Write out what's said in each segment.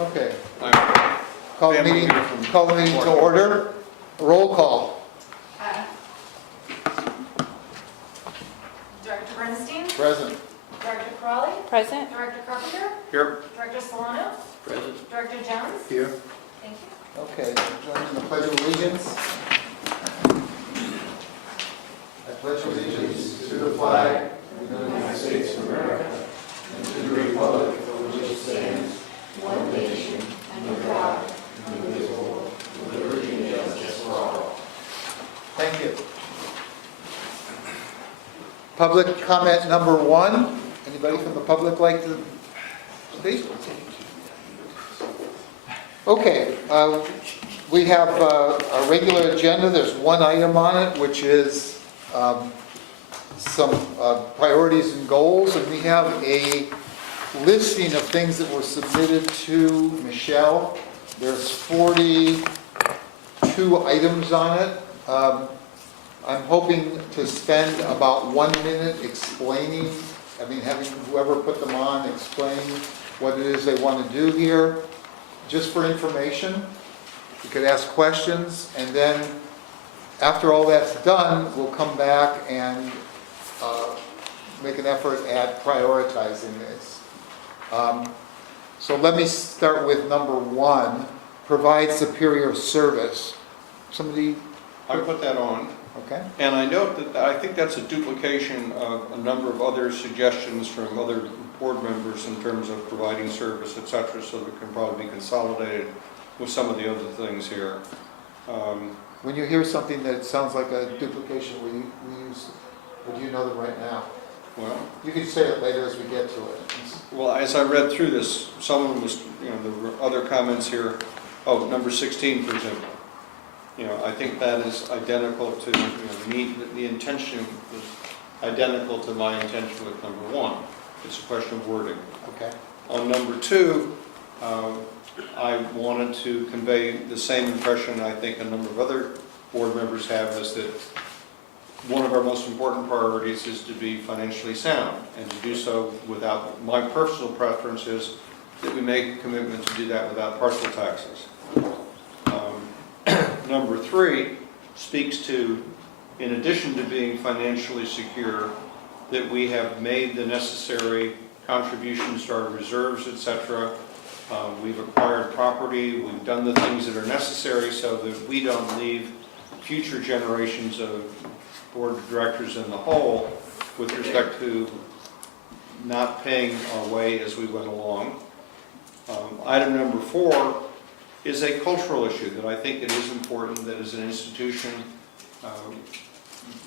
Okay, I'm call the family meeting here from call the meeting to order. Roll call. Director Bernstein, Present. Director Crawley, Present. Director Carpenter, here. Director Solano, Present. Director Jones. Here. Thank you. Okay, join in the Pledge of Allegiance. I pledge allegiance to the flag of the United States of America and to the republic for which it stands, one nation, under God, indivisible, with liberty and justice for all. Thank you. Public comment number one. Anybody from the public like to speak? Okay, we have a regular agenda. There's one item on it, which is some priorities and goals, and we have a listing of things that were submitted to Michelle. There's 42 items on it. I'm hoping to spend about 1 minute explaining, having whoever put them on explain what it is they want to do here, just for information. You could ask questions, and then after all that's done, we'll come back and make an effort at prioritizing this. So let me start with number one, provide superior service. Somebody, I put that on, okay? and I note that I think that's a duplication of a number of other suggestions from other board members in terms of providing service, et cetera, so that it can probably be consolidated with some of the other things here. When you hear something that sounds like a duplication, would you know them right now? Well, You can say it later as we get to it. well, as I read through this, some of them was, there were other comments here. Oh, number 16, for example. I think that is identical to, the intention is identical to my intention with number one. It's a question of wording. Okay. On number two, I wanted to convey the same impression I think a number of other board members have, is that one of our most important priorities is to be financially sound, and to do so without, my personal preference is that we make a commitment to do that without partial taxes. Number three speaks to, in addition to being financially secure, that we have made the necessary contributions to our reserves, etc. We've acquired property, we've done the things that are necessary so that we don't leave future generations of board of directors in the hole with respect to not paying our way as we went along. Item number four is a cultural issue that I think it is important that as an institution,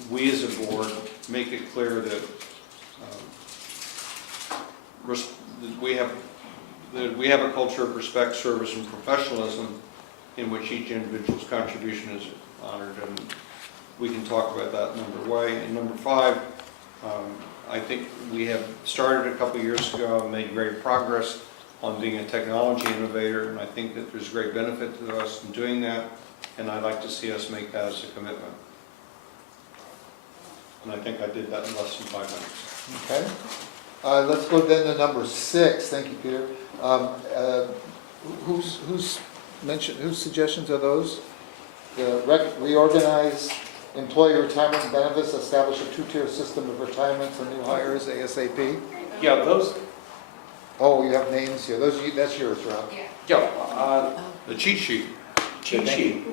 we as a board make it clear that we have a culture of respect, service, and professionalism in which each individual's contribution is honored, and we can talk about that in a number of ways. And number five, I think we have started a couple years ago and made great progress on being a technology innovator, and I think that there's great benefit to us in doing that, and I'd like to see us make that as a commitment. And I think I did that in less than 5 minutes. Okay. Let's go then to number 6. Thank you, Peter. Whose suggestions are those? Reorganize employee retirement benefits, establish a two-tier system of retirement for new hires ASAP. Yeah, those, Oh, you have names here. That's yours, Rob. yeah, The cheat sheet. cheat sheet.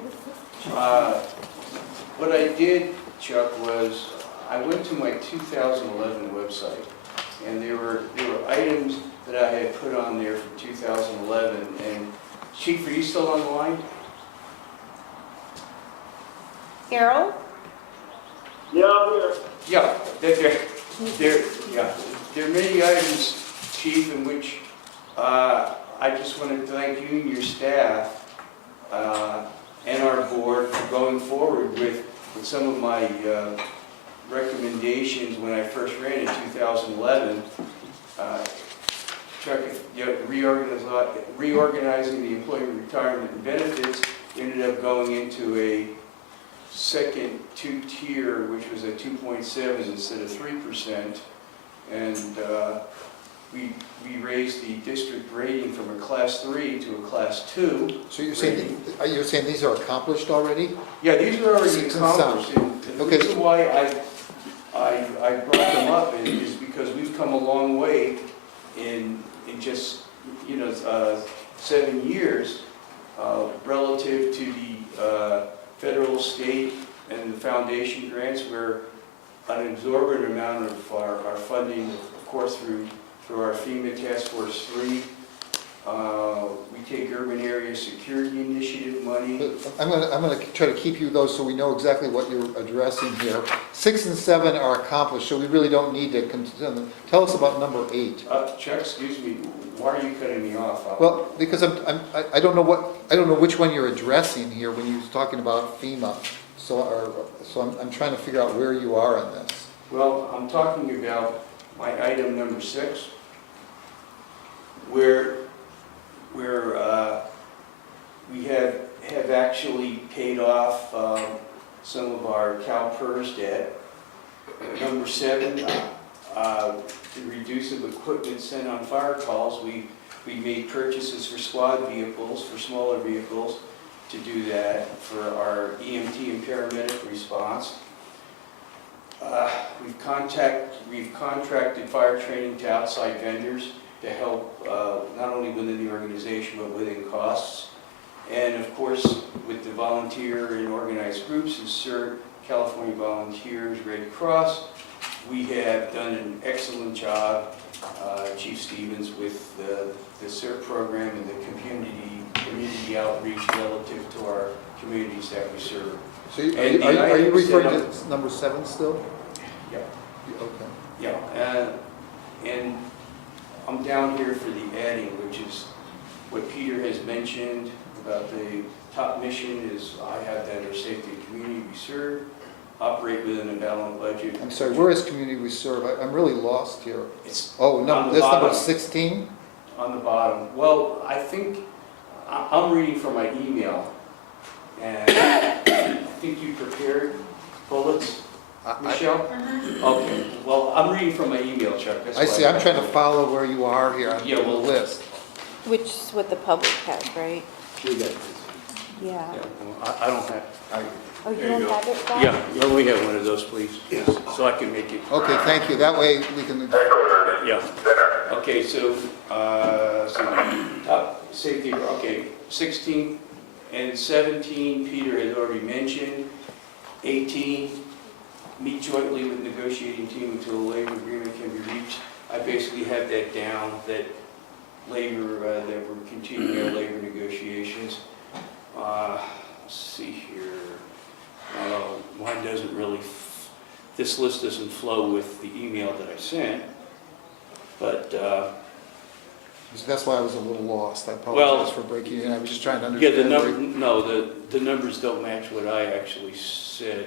What I did, Chuck, was I went to my 2011 website, and there were items that I had put on there from 2011. And Chief, are you still on the line? Harold? Yeah, I'm here. Yeah, there are many items, Chief, in which I just want to thank you and your staff and our board for going forward with some of my recommendations when I first ran in 2011. Chuck, reorganizing the employee retirement and benefits ended up going into a second two-tier, which was at 2.7 instead of 3%. And we raised the district rating from a Class 3 to a Class 2. So you're saying these are accomplished already? Yeah, these are already 6 and 7. accomplished. And the Okay. reason why I brought them up is because we've come a long way in just, 7 years relative to the federal, state, and the foundation grants, where an exorbitant amount of our funding, of course, through our FEMA Task Force 3. We take Urban Area Security Initiative money. I'm gonna try to keep you those so we know exactly what you're addressing here. 6 and 7 are accomplished, so we really don't need to continue. Tell us about number 8. Chuck, excuse me, why are you cutting me off? Well, because I don't know which one you're addressing here when you're talking about FEMA. So I'm trying to figure out where you are on this. Well, I'm talking about my item number 6, where we have actually paid off some of our CalPERS debt. Number 7, the reduce of equipment sent on fire calls. We made purchases for squad vehicles, for smaller vehicles, to do that for our EMT and paramedic response. We've contracted fire training to outside vendors to help not only within the organization but within costs. And of course, with the volunteer and organized groups, and CERT, California Volunteers, Red Cross, we have done an excellent job, Chief Stevens, with the CERT program and the community outreach relative to our communities that we serve. So And are you items referring that to number 7 still? Yeah. Okay. Yeah, and I'm down here for the adding, which is what Peter has mentioned about the top mission is I have that our safety and community we serve, operate within a balanced budget. I'm sorry, where is community we serve? I'm really lost here. It's Oh, On no, the this number bottom. 16? on the bottom. Well, I think, I'm reading from my email, and I think you prepared bullets, Michelle? Okay, well, I'm reading from my email, Chuck. That's I why see, I'm trying to follow where you are here on Yeah, the well- list. Which is what the public has, right? We got it. Yeah. Yeah, well, I don't have. Oh, you There you don't go. have it, Bob? Yeah, let me have one of those, please. Yes. So I can make it. Okay, thank you, that way we can, Yeah. Okay, so top safety, okay, 16 and 17, Peter has already mentioned. 18, meet jointly with negotiating team until a labor agreement can be reached. I basically have that down, that that we're continuing our labor negotiations. Let's see here. Mine doesn't really, this list doesn't flow with the email that I sent, but, that's why I was a little lost. I Well, apologize for breaking in, I was just trying to yeah, understand. the numbers don't match what I actually said,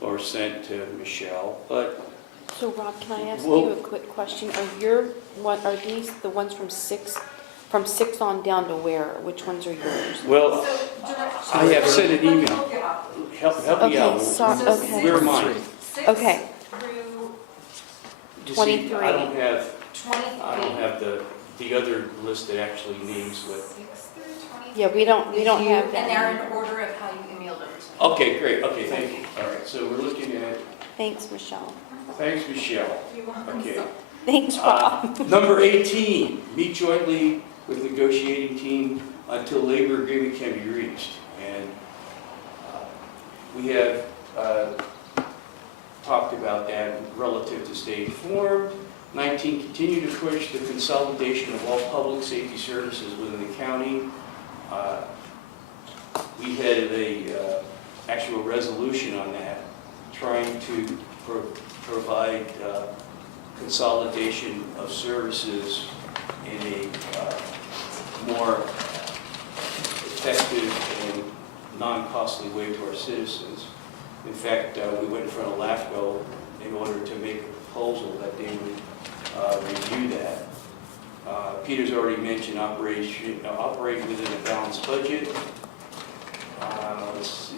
or sent to Michelle, but, So Rob, can I ask Well- you a quick question? Are these the ones from 6 on down to where? Which ones are yours? well, I have sent an email. Help me Okay, out. okay. Where am I? Okay. Through You see, 23. I don't 23. have the other list that actually names what. 6 through 23. Yeah, we don't have And they're that. in order of how you emailed them. Okay, great, okay, thank you. All right, so we're looking at, Thanks, Michelle. thanks, Michelle. You're welcome. Okay. Thanks, Rob. Number 18, meet jointly with negotiating team until labor agreement can be reached. And we have talked about that relative to stay informed. 19, continue to push the consolidation of all public safety services within the county. We had a actual resolution on that, trying to provide consolidation of services in a more effective and non-costly way to our citizens. In fact, we went in front of LAFCO in order to make a proposal that they would review that. Peter's already mentioned operate within a balanced budget. Let's see.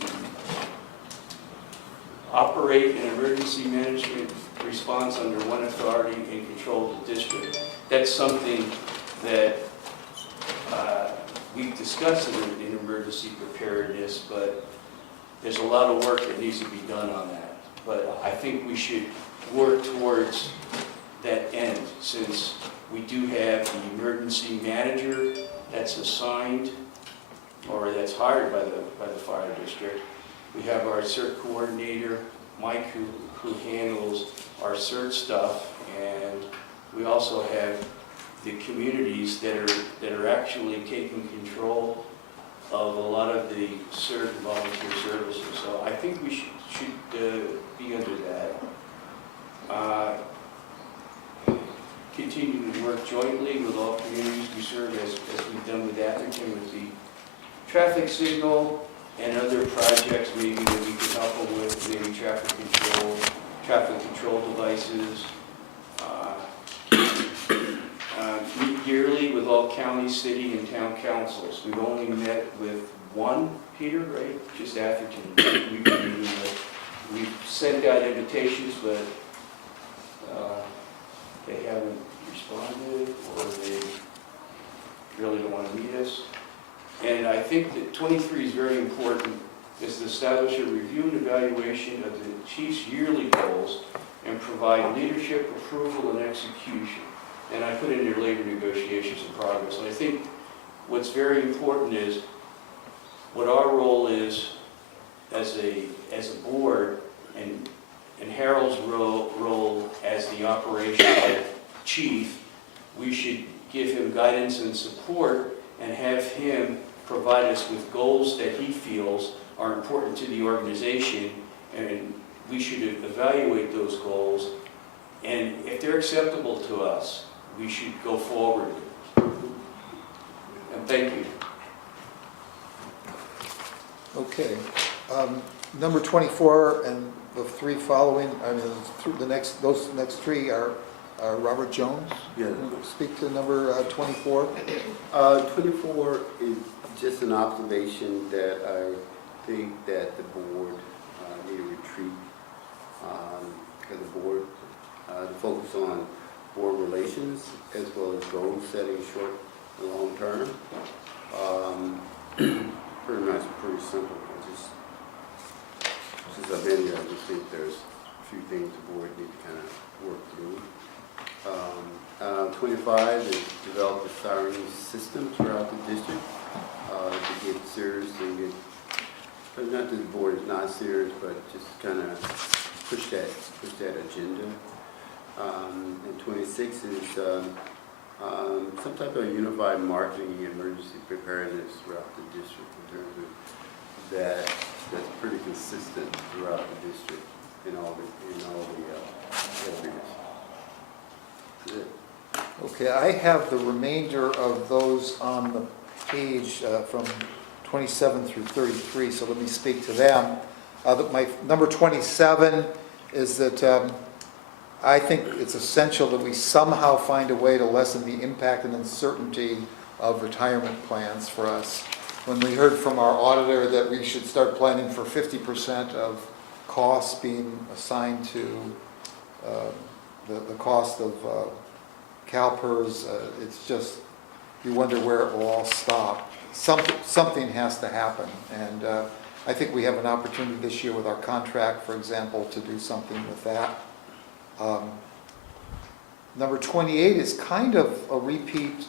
Operate an emergency management response under one authority and control of the district. That's something that we've discussed in emergency preparedness, but there's a lot of work that needs to be done on that. But I think we should work towards that end, since we do have the emergency manager that's assigned or that's hired by the fire district. We have our CERT coordinator, Mike, who handles our CERT stuff, and we also have the communities that are actually taking control of a lot of the CERT and volunteer services. So I think we should be under that. Continue to work jointly with all communities we serve, as we've done with Atherton, with the traffic signal and other projects maybe that we can help them with, maybe traffic control devices. Meet yearly with all county, city, and town councils. We've only met with one, Peter, right? Just Atherton. We've sent out invitations, but they haven't responded, or they really don't want to meet us. And I think that 23 is very important, is to establish a review and evaluation of the chief's yearly goals and provide leadership, approval, and execution. And I put in there labor negotiations and progress. And I think what's very important is what our role is as a board, and Harold's role as the operational chief. We should give him guidance and support and have him provide us with goals that he feels are important to the organization, and we should evaluate those goals, and if they're acceptable to us, we should go forward. And thank you. Okay. Number 24 and the three following, those next three are Robert Jones. Yeah. Speak to number 24. 24 is just an observation that I think that the board need a retreat, as a board, to focus on board relations as well as goal setting, short and long term. Pretty much pretty simple. Since I've been here, I just think there's a few things the board need to kind of work through. 25 is develop a siren system throughout the district to get serious and get, but not that the board is not serious, but just kind of push that agenda. And 26 is some type of unified marketing and emergency preparedness throughout the district in terms of that's pretty consistent throughout the district in all the areas. That's it. Okay, I have the remainder of those on the page from 27 through 33, so let me speak to them. My number 27 is that I think it's essential that we somehow find a way to lessen the impact and uncertainty of retirement plans for us. When we heard from our auditor that we should start planning for 50% of costs being assigned to the cost of CalPERS, it's just, you wonder where it will all stop. Something has to happen, and I think we have an opportunity this year with our contract, for example, to do something with that. Number 28 is kind of a repeat,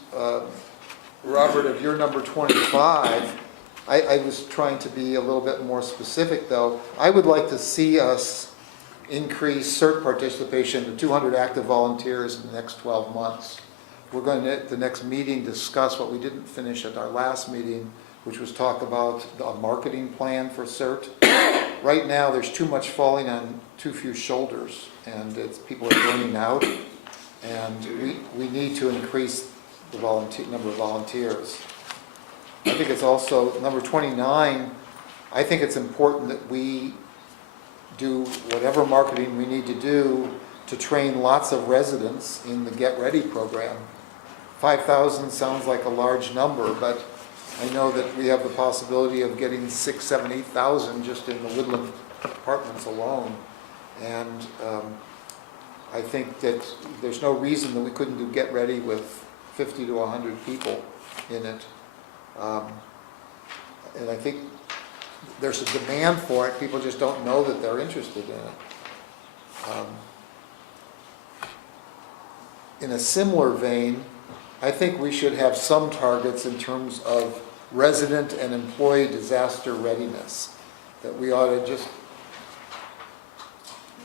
Robert, of your number 25. I was trying to be a little bit more specific, though. I would like to see us increase CERT participation to 200 active volunteers in the next 12 months. We're going to, at the next meeting, discuss what we didn't finish at our last meeting, which was talk about a marketing plan for CERT. Right now, there's too much falling on too few shoulders, and people are burning out, and we need to increase the number of volunteers. I think it's also, number 29, I think it's important that we do whatever marketing we need to do to train lots of residents in the Get Ready program. 5,000 sounds like a large number, but I know that we have the possibility of getting 6,000, 7,000, 8,000 just in the Woodland apartments alone. And I think that there's no reason that we couldn't do Get Ready with 50 to 100 people in it. And I think there's a demand for it, people just don't know that they're interested in it. In a similar vein, I think we should have some targets in terms of resident and employee disaster readiness, that we ought to just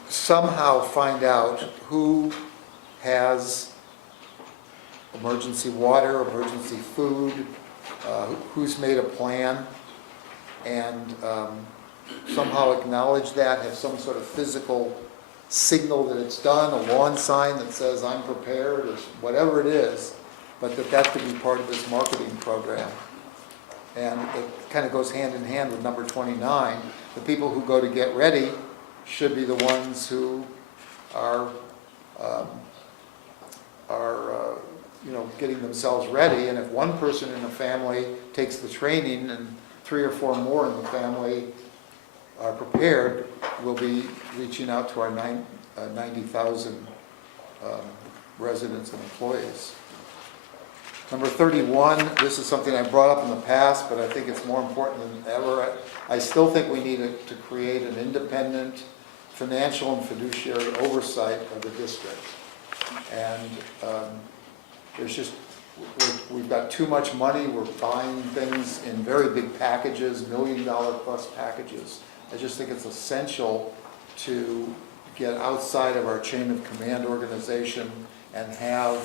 somehow find out who has emergency water, emergency food, who's made a plan, and somehow acknowledge that, have some sort of physical signal that it's done, a lawn sign that says I'm prepared, or whatever it is, but that could be part of this marketing program. And it kind of goes hand in hand with number 29. The people who go to Get Ready should be the ones who are getting themselves ready. And if one person in a family takes the training and 3 or 4 more in the family are prepared, we'll be reaching out to our 90,000 residents and employees. Number 31, this is something I brought up in the past, but I think it's more important than ever. I still think we need to create an independent financial and fiduciary oversight of the district. And we've got too much money, we're buying things in very big packages, $1 million plus packages. I just think it's essential to get outside of our chain of command organization and have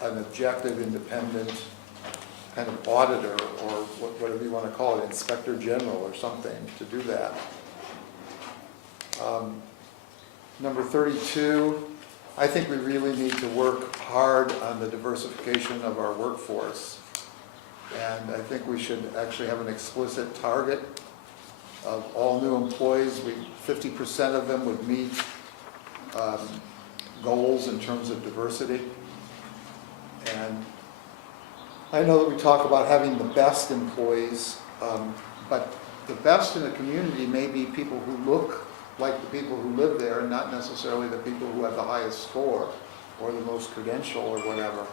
an objective, independent kind of auditor, or whatever you want to call it, inspector general or something, to do that. Number 32, I think we really need to work hard on the diversification of our workforce. And I think we should actually have an explicit target of all new employees. 50% of them would meet goals in terms of diversity. And I know that we talk about having the best employees, but the best in the community may be people who look like the people who live there, and not necessarily the people who have the highest score or the most credential or whatever.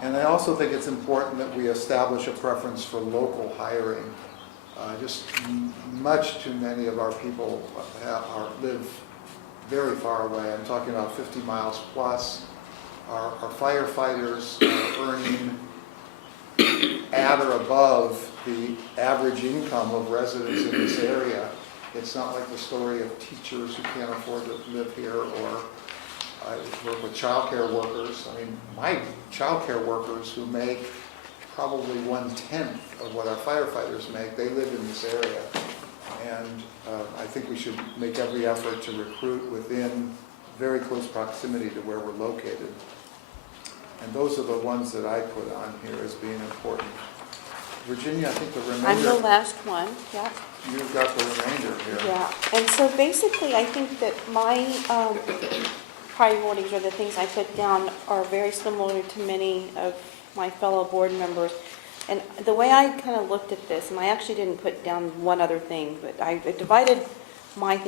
And I also think it's important that we establish a preference for local hiring. Just much too many of our people live very far away. I'm talking about 50 miles plus. Our firefighters are earning at or above the average income of residents in this area. It's not like the story of teachers who can't afford to live here, or I work with childcare workers. I mean, my childcare workers who make probably 1/10 of what our firefighters make, they live in this area. And I think we should make every effort to recruit within very close proximity to where we're located. And those are the ones that I put on here as being important. Virginia, I think the remainder. I'm the last one, yeah. You've got the remainder here. Yeah, and so basically, I think that my priorities, or the things I put down, are very similar to many of my fellow board members. And the way I kind of looked at this, and I actually didn't put down one other thing, but I divided my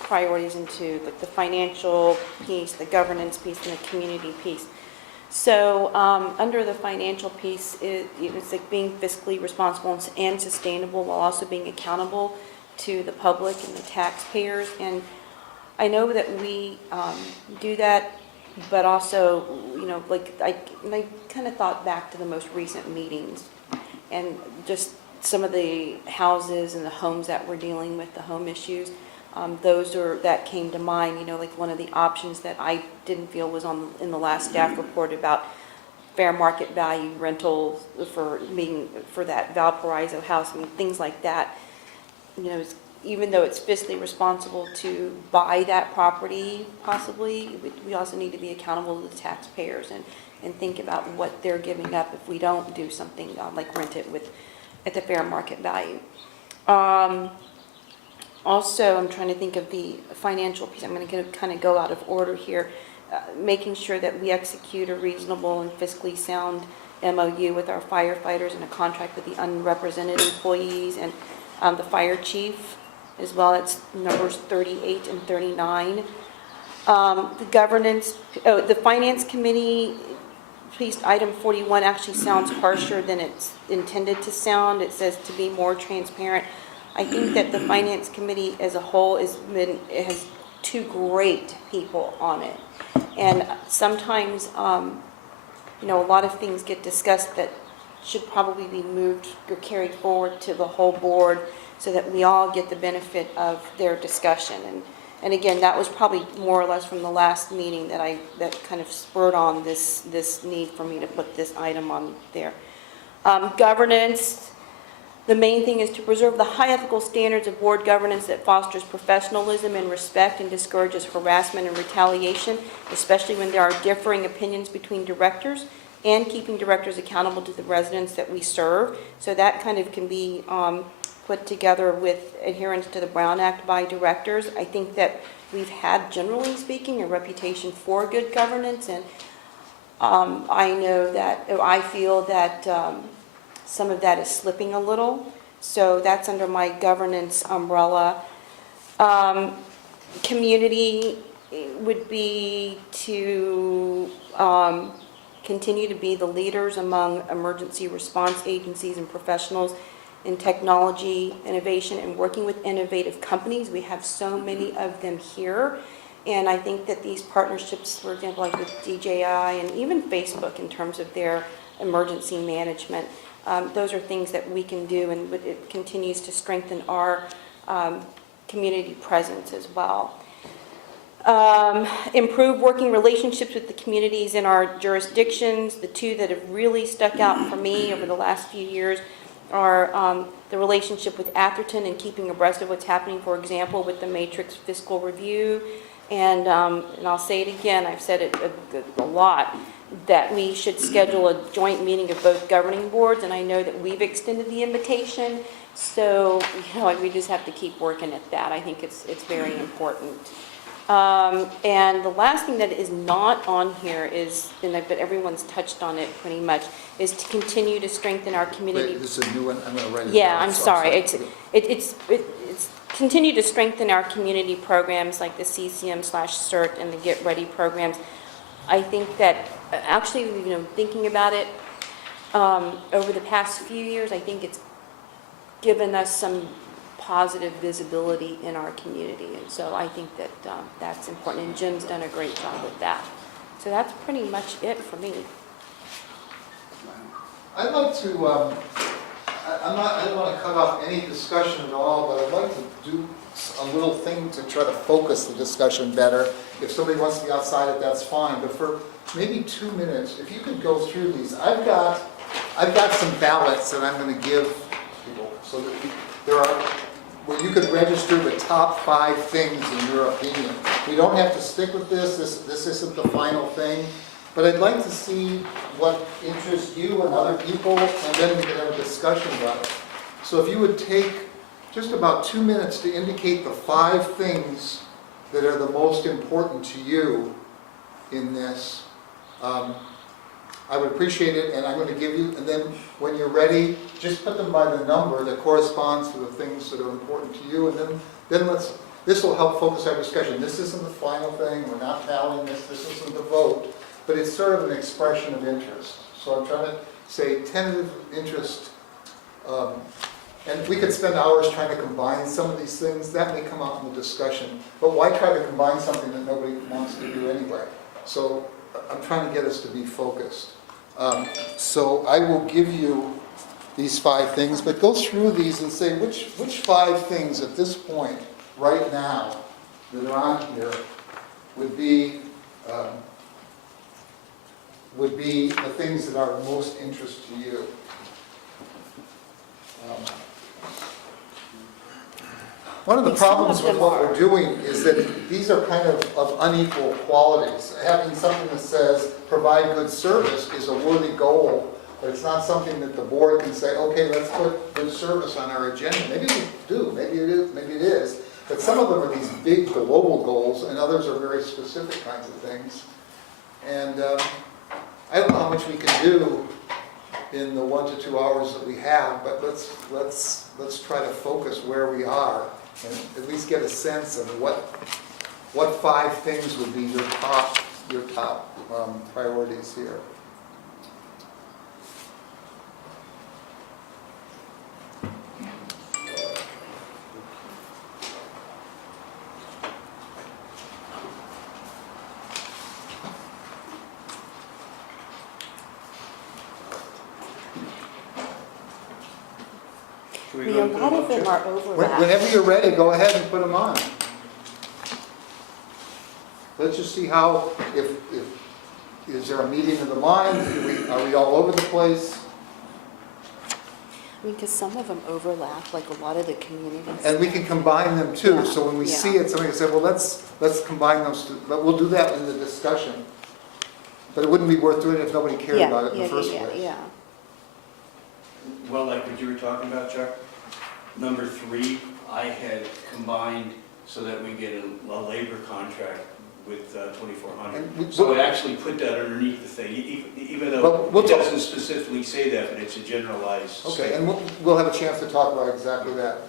priorities into the financial piece, the governance piece, and the community piece. So under the financial piece, it's like being fiscally responsible and sustainable, while also being accountable to the public and the taxpayers. And I know that we do that, but also, I kind of thought back to the most recent meetings and just some of the houses and the homes that we're dealing with, the home issues. That came to mind, like one of the options that I didn't feel was in the last staff report about fair market value rentals for that Valparaiso house. I mean, things like that. Even though it's fiscally responsible to buy that property, possibly, we also need to be accountable to the taxpayers and think about what they're giving up if we don't do something like rent it at the fair market value. Also, I'm trying to think of the financial piece. I'm going to kind of go out of order here. Making sure that we execute a reasonable and fiscally sound MOU with our firefighters and a contract with the unrepresented employees and the fire chief. as well. It's numbers 38 and 39. The Finance Committee piece, item 41, actually sounds harsher than it's intended to sound. It says to be more transparent. I think that the Finance Committee as a whole it has two great people on it. And sometimes, a lot of things get discussed that should probably be moved or carried forward to the whole board so that we all get the benefit of their discussion. And again, that was probably more or less from the last meeting that kind of spurred on this need for me to put this item on there. Governance, the main thing is to preserve the high ethical standards of board governance that fosters professionalism and respect and discourages harassment and retaliation, especially when there are differing opinions between directors, and keeping directors accountable to the residents that we serve. So that kind of can be put together with adherence to the Brown Act by directors. I think that we've had, generally speaking, a reputation for good governance, and I feel that some of that is slipping a little. So that's under my governance umbrella. Community would be to continue to be the leaders among emergency response agencies and professionals in technology, innovation, and working with innovative companies. We have so many of them here. And I think that these partnerships, for example, like with DJI and even Facebook in terms of their emergency management, those are things that we can do, and it continues to strengthen our community presence as well. Improve working relationships with the communities in our jurisdictions. The two that have really stuck out for me over the last few years are the relationship with Atherton and keeping abreast of what's happening, for example, with the Matrix Fiscal Review. And I'll say it again, I've said it a lot, that we should schedule a joint meeting of both governing boards, and I know that we've extended the invitation, so we just have to keep working at that. I think it's very important. And the last thing that is not on here is, but everyone's touched on it pretty much, is to continue to strengthen our community. Wait, this is a new one, I'm going to write it down. Yeah, I'm So sorry. It's continue to strengthen our community programs like the CCM/CERT and the Get Ready programs. I think that actually, thinking about it, over the past few years, I think it's given us some positive visibility in our community. And so I think that that's important. And Jim's done a great job with that. So that's pretty much it for me. I'd like to, I don't want to cut off any discussion at all, but I'd like to do a little thing to try to focus the discussion better. If somebody wants to be outside it, that's fine, but for maybe 2 minutes, if you could go through these. I've got some ballots that I'm going to give people, so that there are, where you could register the top 5 things in your opinion. We don't have to stick with this isn't the final thing, but I'd like to see what interests you and other people, and then we can have a discussion about it. So if you would take just about 2 minutes to indicate the 5 things that are the most important to you in this, I would appreciate it, and I'm going to give you, and then when you're ready, just put them by the number that corresponds to the things that are important to you, and then this will help focus our discussion. This isn't the final thing, we're not tallying this isn't the vote, but it's sort of an expression of interest. So I'm trying to say tentative interest, and we could spend hours trying to combine some of these things. That may come out in the discussion, but why try to combine something that nobody wants to do anyway? So I'm trying to get us to be focused. So I will give you these 5 things, but go through these and say which 5 things at this point, right now, that are on here would be the things that are of most interest to you. One of the problems with what we're doing is that these are kind of unequal qualities. Having something that says provide good service is a worthy goal, but it's not something that the board can say, okay, let's put good service on our agenda. Maybe we do, maybe it is. But some of them are these big global goals, and others are very specific kinds of things. And I don't know how much we can do in the 1 to 2 hours that we have, but let's try to focus where we are and at least get a sense of what 5 things would be your top priorities here. Should I we mean, go a into lot the of them budget? are overlapped. Whenever you're ready, go ahead and put them on. Let's just see how, is there a meeting of the mind? Are we all over the place? I mean, because some of them overlap, like a lot of the communities. And we can combine them too, Yeah, so when we yeah. see it, somebody can say, well, let's combine those, but we'll do that in the discussion. But it wouldn't be worth doing it if nobody cared Yeah, about it in the yeah, first yeah, place. yeah. Well, like what you were talking about, Chuck, number 3, I had combined so that we get a labor contract with 2400. And we- So I actually put that underneath the thing, even But though we'll it talk- doesn't specifically say that, but it's a generalized Okay, statement. and we'll have a chance to talk about exactly that.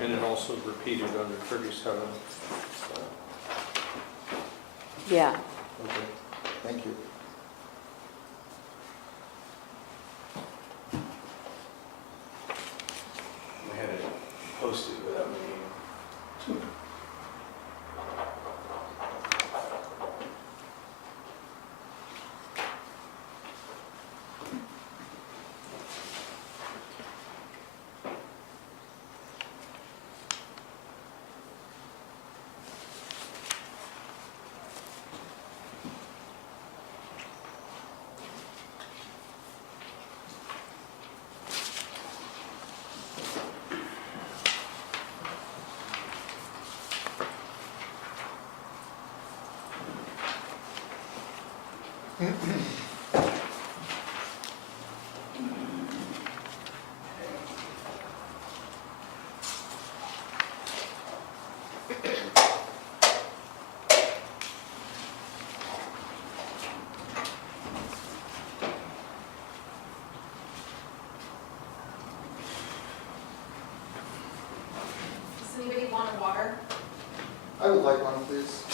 And it also repeated under 37. Yeah. Okay, thank you. I had it posted without me. Does anybody want a water? I would like one, please.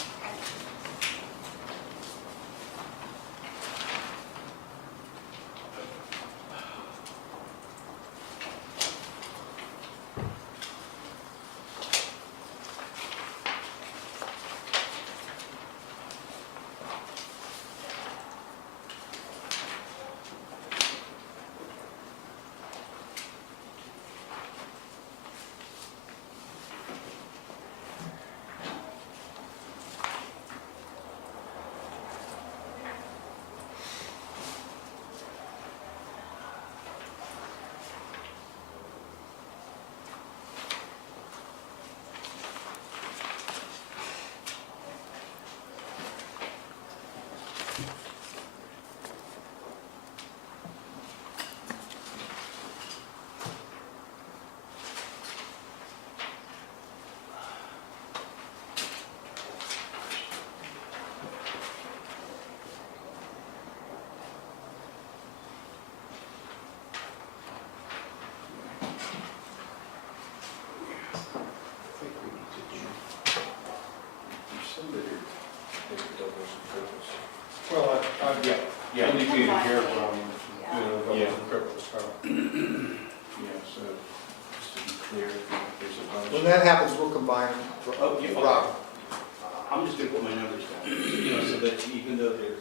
Well, Yeah. indicated here from, Yeah. Yeah. Cripples. Yeah, so just to be clear, there's a bunch. When that happens, we'll combine them. Oh, yeah, okay. Rob. I'm just gonna put my numbers down, you know, so that even though there's.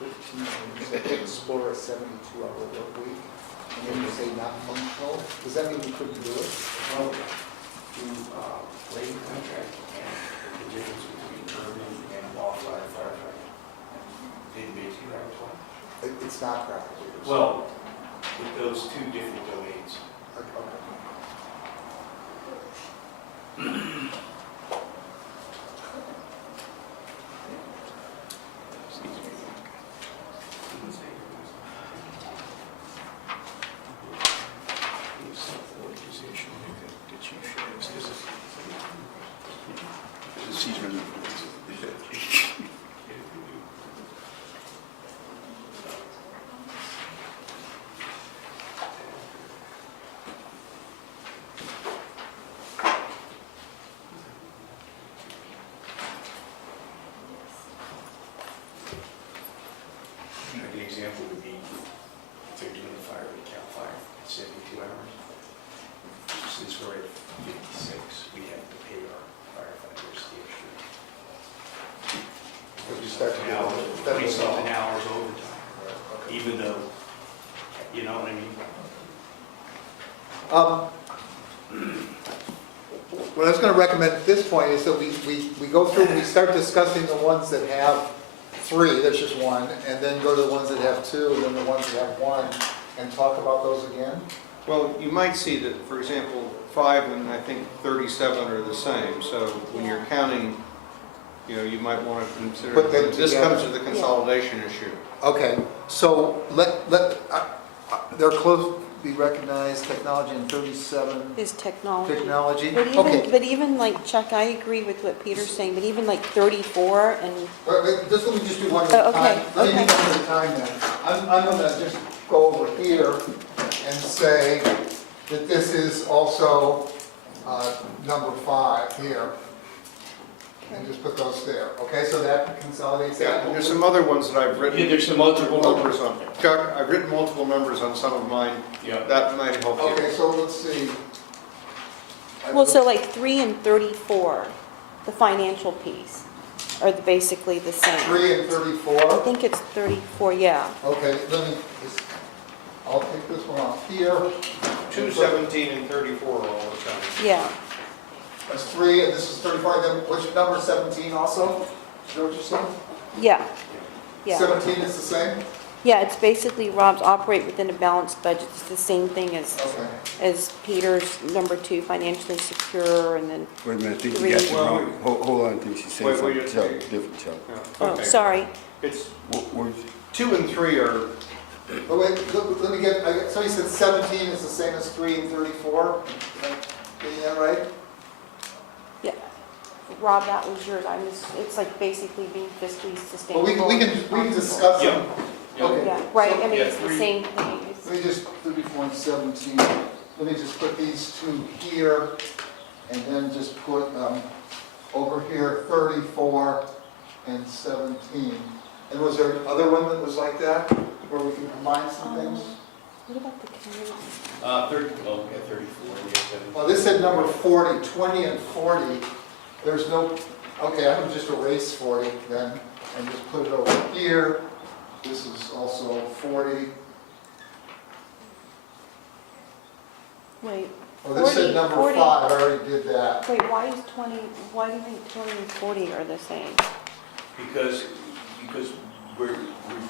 13, when you say explore a 72-hour work week, and then you say not functional, does that mean you couldn't do it? Well, to labor contract and the difference between urban and off-fire firefighting. Didn't make you right one. It's not practical. Well, with those two different domains. Okay. The example would be, if they're doing a fire at Cal Fire, it's 72 hours. Since we're at 56, we have to pay our firefighters the extra. Because you start to get Hours, that 20 was something all. hours overtime, Okay. even though, you know what I mean? What I was going to recommend at this point is that we go through and we start discussing the ones that have 3, that's just one, and then go to the ones that have 2, and then the ones that have 1, and talk about those again. Well, you might see that, for example, 5 and I think 37 are the same, so when you're counting, you know, you might want to consider, Put them this together. comes to the consolidation issue. Okay, so they're close, be recognized, technology in 37, Is technology. technology. But Okay, even, but even like, Chuck, I agree with what Peter's saying, but even like 34 and, Wait, just let me just do one at Oh, a time. okay, Let me do okay. one at a time then. I'm going to just go over here and say that this is also number 5 here, and just put those there. Okay, so that consolidates Yeah, that. and there's some other ones that I've written. Yeah, there's some multiple numbers on. Chuck, I've written multiple numbers on some of mine. Yeah. That might help you. Okay, so let's see. well, so like 3 and 34, the financial piece, are basically the same. 3 and I 34. think it's 34, yeah. Okay, let me just, I'll take this one off here. 2, 17, and 34 are all the same. Yeah, That's 3, and this is 34, and then what's your number, 17 also? Is that what you're saying? yeah, yeah. 17 is the same? Yeah, it's basically Rob's operate within a balanced budget. It's the same thing Okay. as Peter's number 2, financially secure, and then, Wait a minute, I think Three. you got the Well, wrong, hold on, I think she said wait, something, wait, Chuck, wait. different Chuck. Yeah, oh, okay. sorry. It's Where's, 2 and 3 are, But wait, let me get, somebody said 17 is the same as 3 and 34? Getting that right? Yeah. Rob, that was yours. it's like basically being fiscally Well, sustainable. we can discuss them. Yeah. Okay. Yeah, right, I mean, Yeah, it's the 3. same thing. It's- Let me just, 34 and 17, let me just put these 2 here, and then just put over here 34 and 17. And was there another one that was like that, where we can combine some things? What about the community? 34, we have 7. Well, this said number 40, 20 and 40. There's no, okay, I can just erase 40 then, and just put it over here. This is also 40. Wait, Well, this 40, said number 40. 5, I already did that. wait, why do you think 20 and 40 are the same? Because we're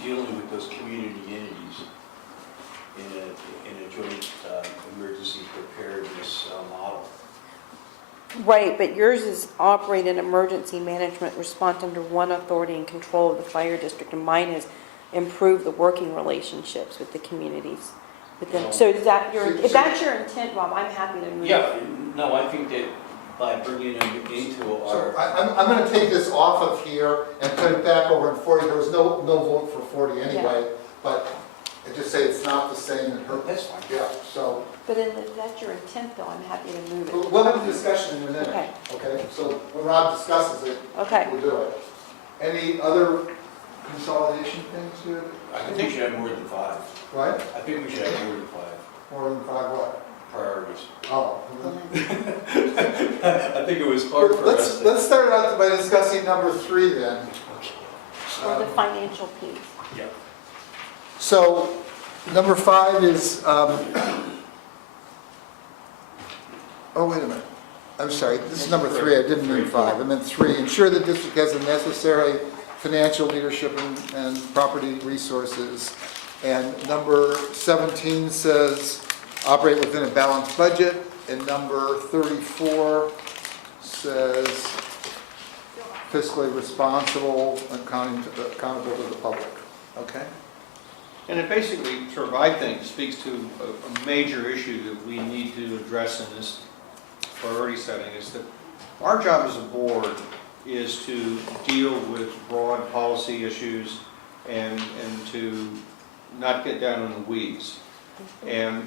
dealing with those community entities in a joint emergency preparedness model. Right, but yours is operate an emergency management response under one authority and control of the fire district, and mine is improve the working relationships with the communities. So is that if that's your intent, Rob, I'm happy to move. Yeah, no, I think that by bringing them into So our, I'm going to take this off of here and put it back over in 40. There was no vote for 40 anyway, but I just say it's not the same in her. that's fine. Yeah, so But if that's your intent, though, I'm happy to move it. we'll have a discussion in a minute. Okay. Okay, so when Rob discusses it, Okay. we'll do it. Any other consolidation things here? I think we should have more than 5. Right? I think we should have more than 5 More than 5 what? priorities. Oh. I think it was hard for us. Let's start out by discussing number 3 then. or the financial piece. Yeah. So, number 5 is, oh, wait a minute. I'm sorry, this is number 3, I didn't mean 5, I meant 3. Ensure the district has the necessary financial leadership and property resources. And number 17 says, operate within a balanced budget. And number 34 says, fiscally responsible, accountable to the public. Okay? And it basically, sort of, I think, speaks to a major issue that we need to address in this priority setting, is that our job as a board is to deal with broad policy issues and to not get down in the weeds. And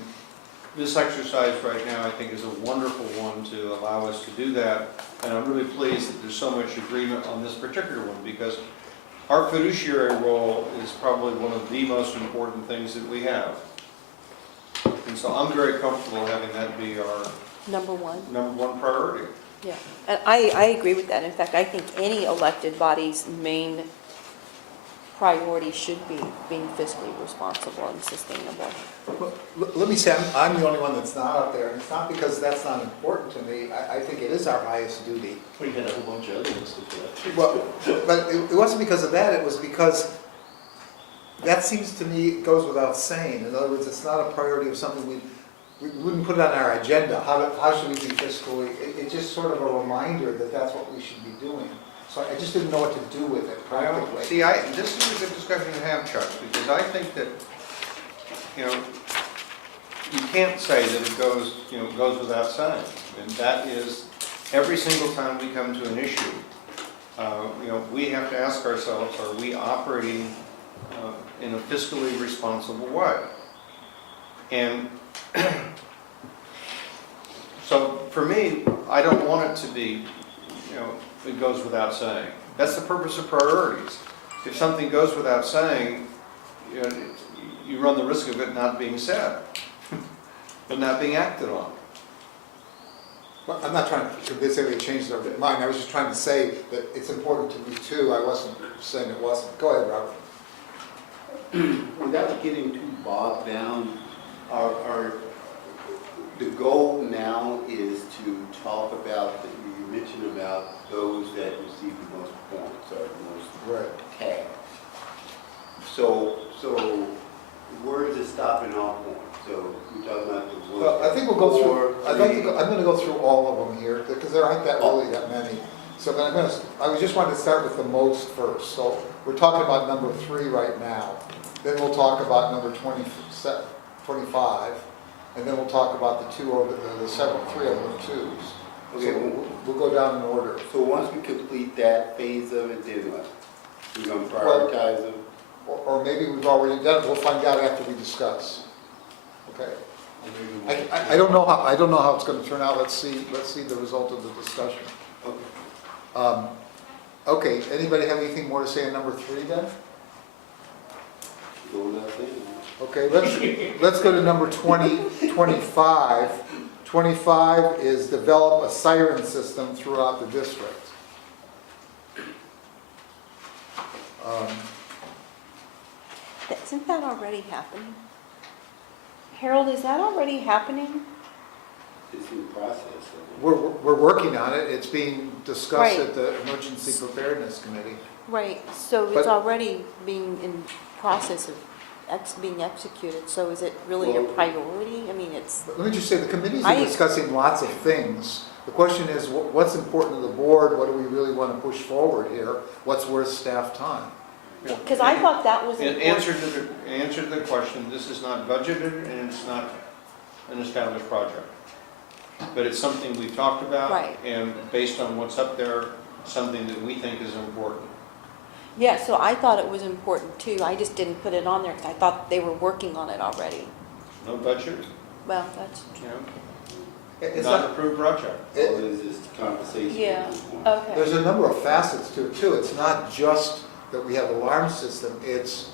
this exercise right now, I think, is a wonderful one to allow us to do that. And I'm really pleased that there's so much agreement on this particular one, because our fiduciary role is probably one of the most important things that we have. And so I'm very comfortable having that be our Number 1. number 1 priority. Yeah, and I agree with that. In fact, I think any elected body's main priority should be being fiscally responsible and sustainable. Well, let me say, I'm the only one that's not out there, and it's not because that's not important to me. I think it is our highest duty. We had a whole bunch of other ones to do that. Well, but it wasn't because of that, it was because that seems to me goes without saying. In other words, it's not a priority of something we wouldn't put it on our agenda. How should we be fiscally? It's just sort of a reminder that that's what we should be doing. So I just didn't know what to do with it practically. See, this is a good discussion to have, Chuck, because I think that, you can't say that it goes, goes without saying. And that is, every single time we come to an issue, we have to ask ourselves, are we operating in a fiscally responsible way? And so for me, I don't want it to be, it goes without saying. That's the purpose of priorities. If something goes without saying, you run the risk of it not being said, but not being acted on. Well, I'm not trying to convince anybody to change their mind. I was just trying to say that it's important to me too. I wasn't saying it wasn't. Go ahead, Robert. Without getting too bogged down, the goal now is to talk about, you mentioned about those that receive the most points or the most tags. So where is the stopping off point? So we're talking about the ones. Well, I think we'll go through, I'm three. going to go through all of them here, because there aren't really that many. So I just wanted to start with the most first. So we're talking about number 3 right now. Then we'll talk about number 25, and then we'll talk about the 3 of them 2s. Okay, So we'll go down in order. So once we complete that phase of it, then what? We're going to prioritize them? Or maybe we've already done it, we'll find out after we discuss. Okay? I don't know how it's going to turn out. Let's see the result of the discussion. Okay. Okay, anybody have anything more to say on number 3 then? Go without saying. Okay, let's go to number 25. 25 is develop a siren system throughout the district. Isn't that already happening? Harold, is that already happening? It's in process. We're working on it. It's being discussed Right. at the Emergency Preparedness Committee. Right, so But- it's already being in process of being executed, so is it really a Well- priority? I mean, it's, But let me just say, the committees are I- discussing lots of things. The question is, what's important to the board? What do we really want to push forward here? What's worth staff time? because I thought that was In important. answer to the question, this is not budgeted and it's not an established project. But it's something we've talked about. Right. And based on what's up there, something that we think is important. Yeah, so I thought it was important too. I just didn't put it on there because I thought they were working on it already. No budget, Well, that's, It's not not, approved project. All it is just conversation Yeah. at this point. okay. there's a number of facets to it too. It's not just that we have an alarm system, it's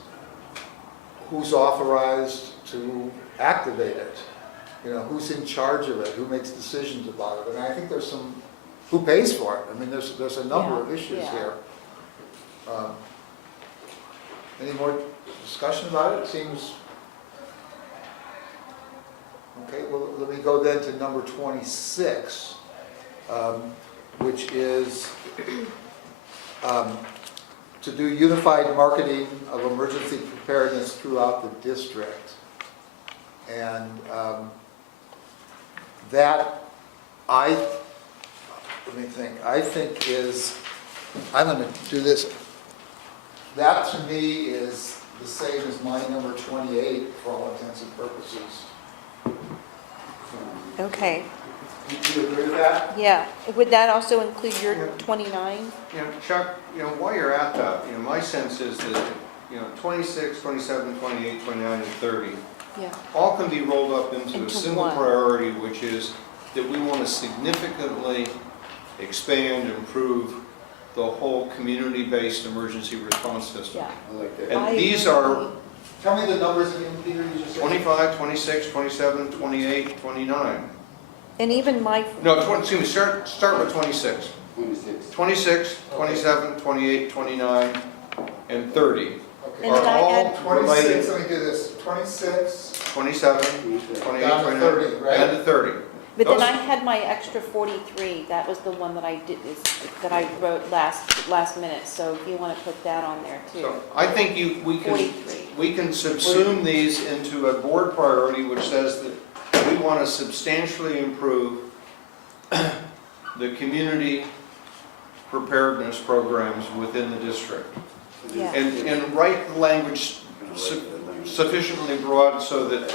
who's authorized to activate it. Who's in charge of it, who makes decisions about it. And I think there's who pays for it? I mean, there's a number of Yeah, issues yeah. here. Any more discussion about it? It seems... Okay, well, let me go then to number 26, which is to do unified marketing of emergency preparedness throughout the district. And that, let me think, I think is, I'm going to do this. That to me is the same as my number 28 for all intents and purposes. Okay, Do you agree with that? yeah. Would that also include your Yeah. 29? Chuck, while you're at that, my sense is that, 26, 27, 28, 29, and 30, Yeah. all can be rolled up into a Into single one. priority, which is that we want to significantly expand, improve the whole community-based emergency response system. Yeah. I like that. And I these agree. are Tell me the numbers again, Peter, you just said. 25, 26, 27, 28, 29. And even my, No, excuse me, start with 26. 26. 26, 27, 28, 29, and 30 Okay. And are then I all add- 26, related. let me do this, 26, 27, 28, down to 29, 30, right? and to 30. but then Those- I had my extra 43. That was the one that I did, that I wrote last minute. So if you want to put that on there too. So I think we 43. can subsume these into a board priority which says that we want to substantially improve the community preparedness programs within the district. Yeah. And write the language sufficiently broad so that,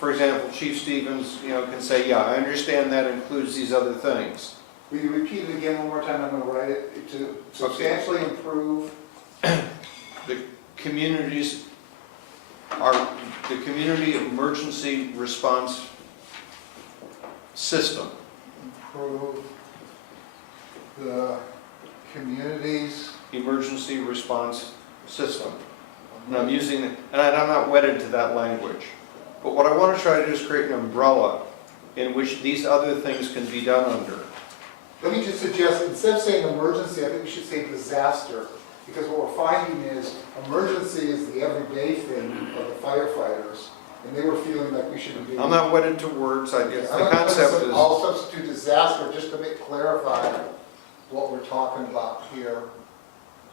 for example, Chief Stevens, can say, yeah, I understand that includes these other things. Will you repeat it again one more time? I'm going to write it to substantially improve. The communities the community emergency response system. Improve the community's, Emergency response system. And I'm using, and I'm not wedded to that language. But what I want to try to do is create an umbrella in which these other things can be done under. let me just suggest, instead of saying emergency, I think we should say disaster. Because what we're finding is, emergency is the everyday thing of the firefighters, and they were feeling like we should be. I'm not wedded to words, I guess I'm the gonna concept is, I'll substitute disaster just to clarify what we're talking about here.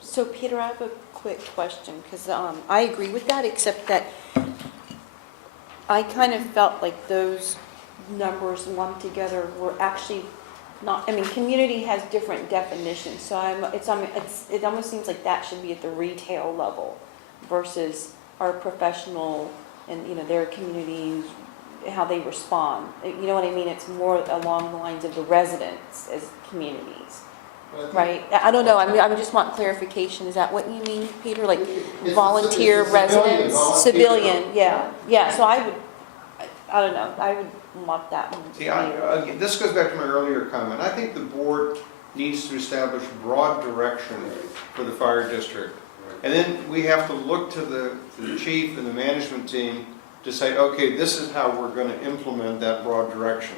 So Peter, I have a quick question, because I agree with that, except that I kind of felt like those numbers lumped together were actually not, I mean, community has different definitions, so it almost seems like that should be at the retail level versus our professional and, their communities, how they respond. You know what I mean? It's more along the lines of the residents as communities. But I think Right, I don't know, I just want clarification, is that what you mean, Peter, like it's volunteer it's a civilian, residents? volunteer. Civilian, yeah, so I don't know, I would want that one. see, this goes back to my earlier comment. I think the board needs to establish broad direction for the fire district. And then we have to look to the chief and the management team to say, okay, this is how we're going to implement that broad direction.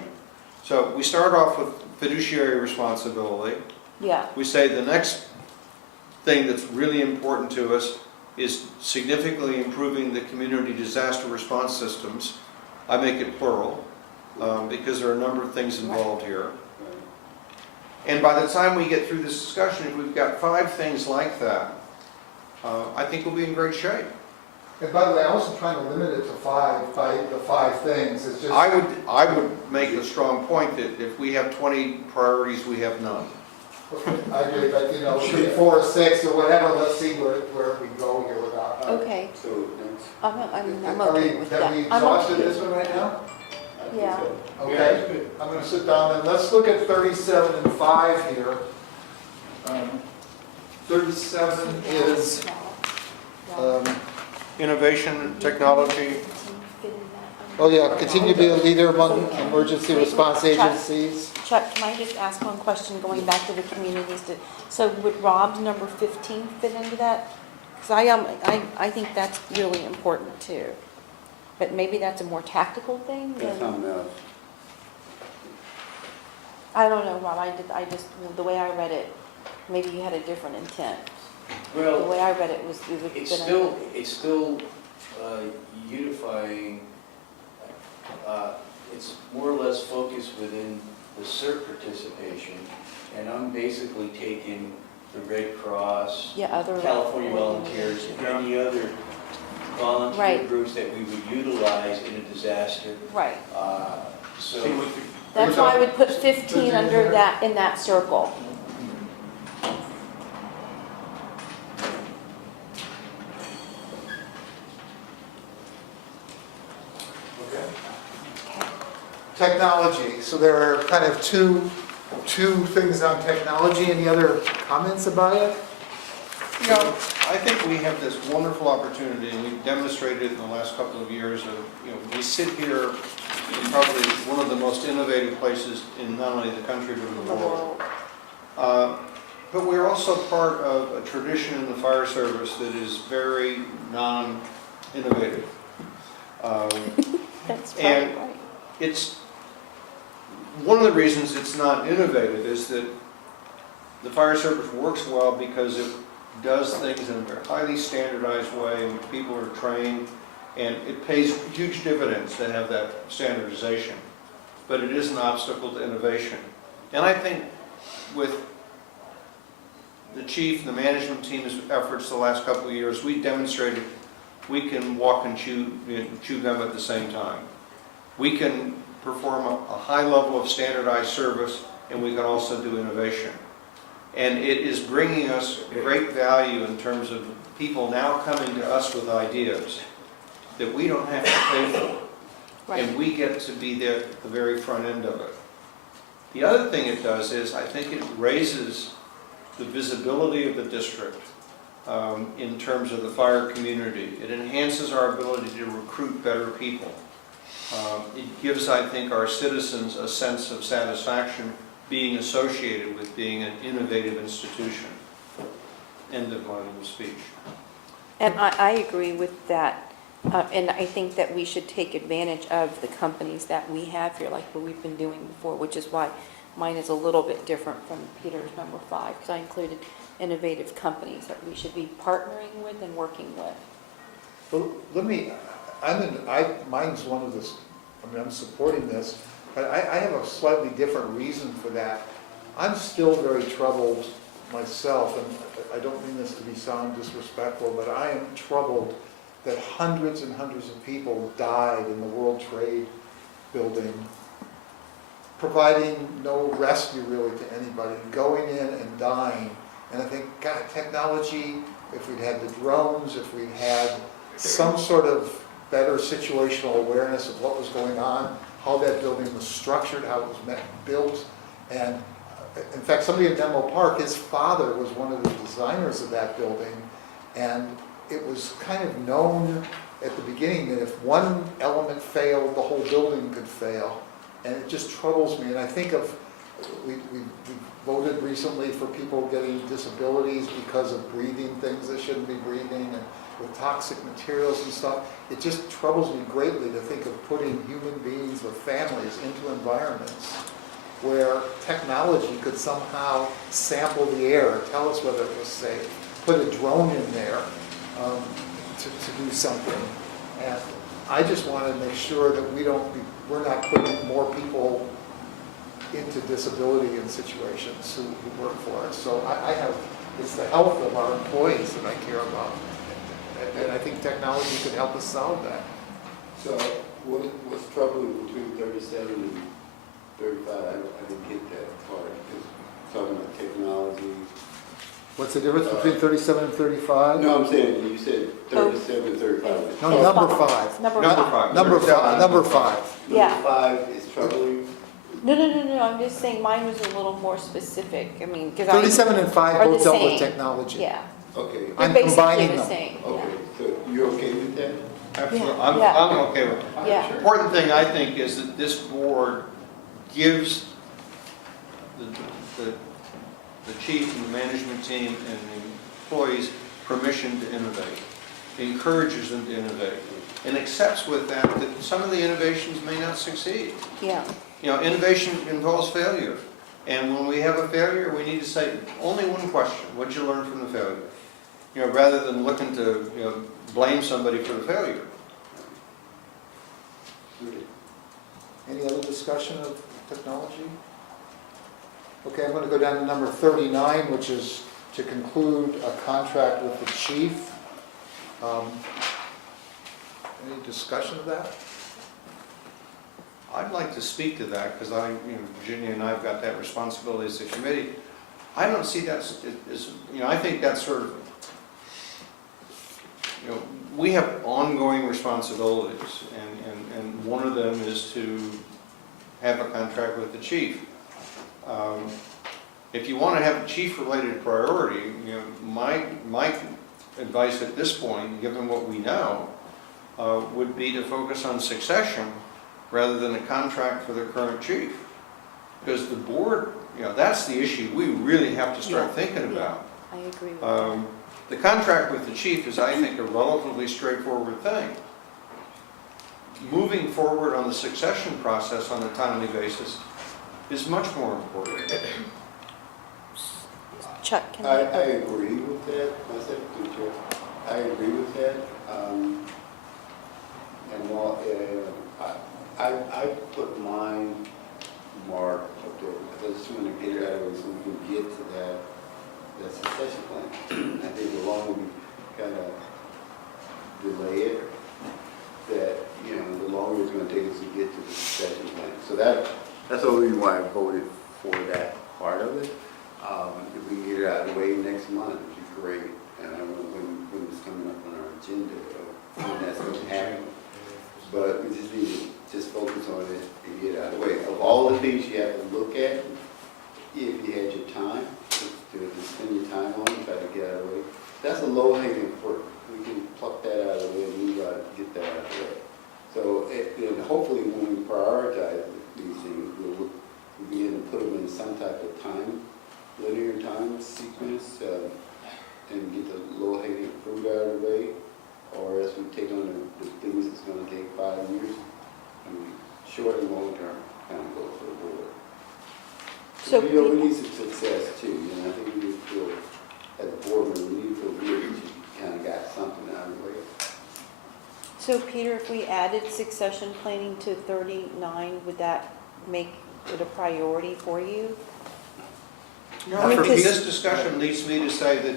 So we start off with fiduciary responsibility. Yeah, We say the next thing that's really important to us is significantly improving the community disaster response systems. I make it plural, because there are a number of things involved here. And by the time we get through this discussion, if we've got 5 things like that, I think we'll be in great shape. And by the way, I wasn't trying to limit it to 5, by the 5 things, it's just. I would make a strong point that if we have 20 priorities, we have none. I agree, but 3, 4, or 6, or whatever, let's see where we go here without. okay, So that's, I'm Are okay with that. Have we I'm exhausted okay. this one right now? I think Yeah. so. Okay, I'm going to sit down and let's look at 37 and 5 here. 37 is, Innovation, technology. oh yeah, continue to be a leader among emergency response agencies. Chuck, can I just ask one question, going back to the communities? So would Rob's number 15 fit into that? Because I think that's really important too. But maybe that's a more tactical thing That's than, something else. I don't know, Rob, the way I read it, maybe you had a different intent. The Well, way I read it was, it would. it's still unifying, it's more or less focused within the CERT participation, and I'm basically taking the Red Cross, Yeah, other. California Volunteers, and any other volunteer Right. groups that we would utilize in a disaster. Right. So, That's why I would put 15 under that, in that circle. Technology, so there are kind of two things on technology. Any other comments about it? Yeah, I think we have this wonderful opportunity, and we've demonstrated in the last couple of years of, we sit here in probably one of the most innovative places in not only the country, but in the world. But we're also part of a tradition in the fire service that is very non-innovative. That's And- right. It's, one of the reasons it's not innovative is that the fire service works well because it does things in a very highly standardized way, in which people are trained, and it pays huge dividends to have that standardization. But it is an obstacle to innovation. And I think with the chief and the management team's efforts the last couple of years, we demonstrated we can walk and chew gum at the same time. We can perform a high level of standardized service, and we can also do innovation. And it is bringing us great value in terms of people now coming to us with ideas that we don't have to pay for. Right. And we get to be there at the very front end of it. The other thing it does is, I think it raises the visibility of the district in terms of the fire community. It enhances our ability to recruit better people. It gives, I think, our citizens a sense of satisfaction being associated with being an innovative institution. End of my little speech. And I agree with that. And I think that we should take advantage of the companies that we have here, like what we've been doing before, which is why mine is a little bit different from Peter's number 5, because I included innovative companies that we should be partnering with and working with. Well, mine's one of this, I'm supporting this, but I have a slightly different reason for that. I'm still very troubled myself, and I don't mean this to sound disrespectful, but I am troubled that hundreds and hundreds of people died in the World Trade Building, providing no rescue really to anybody, going in and dying. And I think, God, technology, if we'd had the drones, if we'd had some sort of better situational awareness of what was going on, how that building was structured, how it was built. And in fact, somebody in Menlo Park, his father was one of the designers of that building. And it was kind of known at the beginning that if one element failed, the whole building could fail. And it just troubles me. And I think of, we voted recently for people getting disabilities because of breathing things they shouldn't be breathing, and with toxic materials and stuff. It just troubles me greatly to think of putting human beings with families into environments where technology could somehow sample the air, tell us whether it was safe, put a drone in there to do something. And I just want to make sure that we're not putting more people into disability in situations who work for us. So it's the health of our employees that I care about. And I think technology could help us solve that. So what's troubling between 37 and 35? I didn't get that part. Talking about technology. What's the difference between 37 and 35? No, I'm saying, you said 37 and 35. No, number 5. Number Number 5. 5. Number 5. Number 5. Yeah. Number 5 is troubling. No, I'm just saying mine was a little more specific. I mean, because 37 and 5 are the both dealt with same. technology. Yeah. Okay, They're I'm basically combining the them. same. okay, so you're okay with that? Absolutely. Yeah. I'm okay with it. Yeah. The important thing, I think, is that this board gives the chief and the management team and the employees permission to innovate, encourages them to innovate, and accepts with that some of the innovations may not succeed. Yeah. Innovation involves failure. And when we have a failure, we need to say only one question: what did you learn from the failure? rather than looking to, blame somebody for the failure. Any other discussion of technology? Okay, I'm going to go down to number 39, which is to conclude a contract with the chief. Any discussion of that? I'd like to speak to that, because Virginia and I have got that responsibility as a committee. I don't see that as, I think that's sort of, we have ongoing responsibilities, and one of them is to have a contract with the chief. If you want to have a chief-related priority, my advice at this point, given what we know, would be to focus on succession rather than a contract for the current chief. Because the board, that's the issue we really have to start thinking about. I agree with that. The contract with the chief is, I think, a relatively straightforward thing. Moving forward on the succession process on a timely basis is much more important. Chuck, can I agree with that, myself, too, Chair. I agree with that. And while, I put mine mark up there, because I just want to get it out of the way so we can get to that succession plan. I think the longer we kind of delay it, that, the longer it's going to take us to get to the succession plan. So that's the only reason why I voted for that part of it. If we can get it out of the way next month, it'd be great. And I don't know when it's coming up on our agenda, when that's going to happen. But we just need to focus on it and get it out of the way. Of all the things you have to look at, if you had your time, to spend your time on it, try to get out of the way, that's a low-hanging fruit. We can pluck that out of the way and we got to get that out of the way. So, and hopefully when we prioritize these things, we'll begin to put them in some type of linear time sequence, and get the low-hanging fruit out of the way, or as we take on the things that's going to take 5 years, short and long term kind of go for the board. So We need some success too, I think we need to feel, at the board, we need to feel good that you kind of got something out of the way. So Peter, if we added succession planning to 39, would that make it a priority for you? I mean, 'cause- This discussion leads me to say that,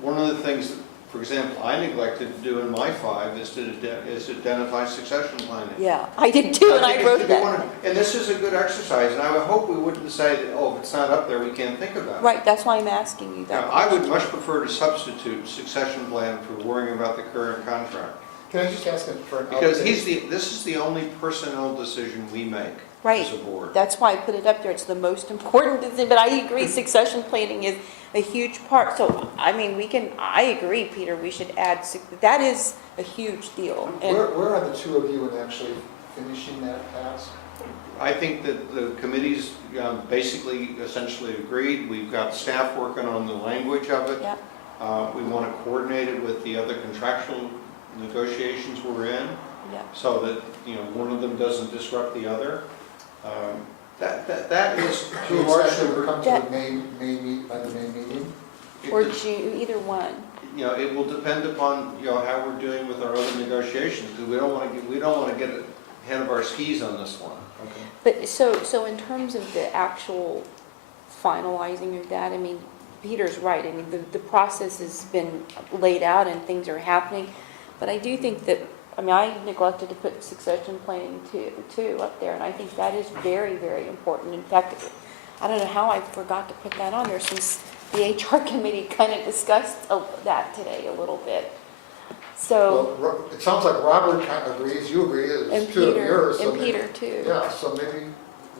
one of the things that, for example, I neglected to do in my 5 is to identify succession planning. Yeah, I did too, and I think wrote if you that. wanna- And this is a good exercise, and I would hope we wouldn't say that, if it's not up there, we can't think about it. Right, that's why I'm asking you that. Now, I would much prefer to substitute succession plan for worrying about the current contract. Can I just ask him for an update? Because this is the only personnel decision we make Right. as a board. That's why I put it up there. It's the most important decision, but I agree, succession planning is a huge part. So, I mean, I agree, Peter, we should add, that is a huge deal. And Where are the two of you in actually finishing that task? I think that the committee's basically essentially agreed. We've got staff working on the language of it. yeah, We want to coordinate it with the other contractual negotiations we're in, yeah. so that, one of them doesn't disrupt the other. That is Do you too much. expect to come to the main meeting? Or June, either one. It will depend upon, how we're doing with our other negotiations, because we don't want to get ahead of our skis on this one. Okay. But so in terms of the actual finalizing of that, I mean, Peter's right. I mean, the process has been laid out and things are happening. But I do think that, I neglected to put succession planning too up there, and I think that is very, very important. In fact, I don't know how I forgot to put that on there, since the HR committee kind of discussed that today a little bit. So, Well, it sounds like Robert kind of agrees, you agree, and it's two of yours. so and maybe- Peter too. Yeah, so maybe,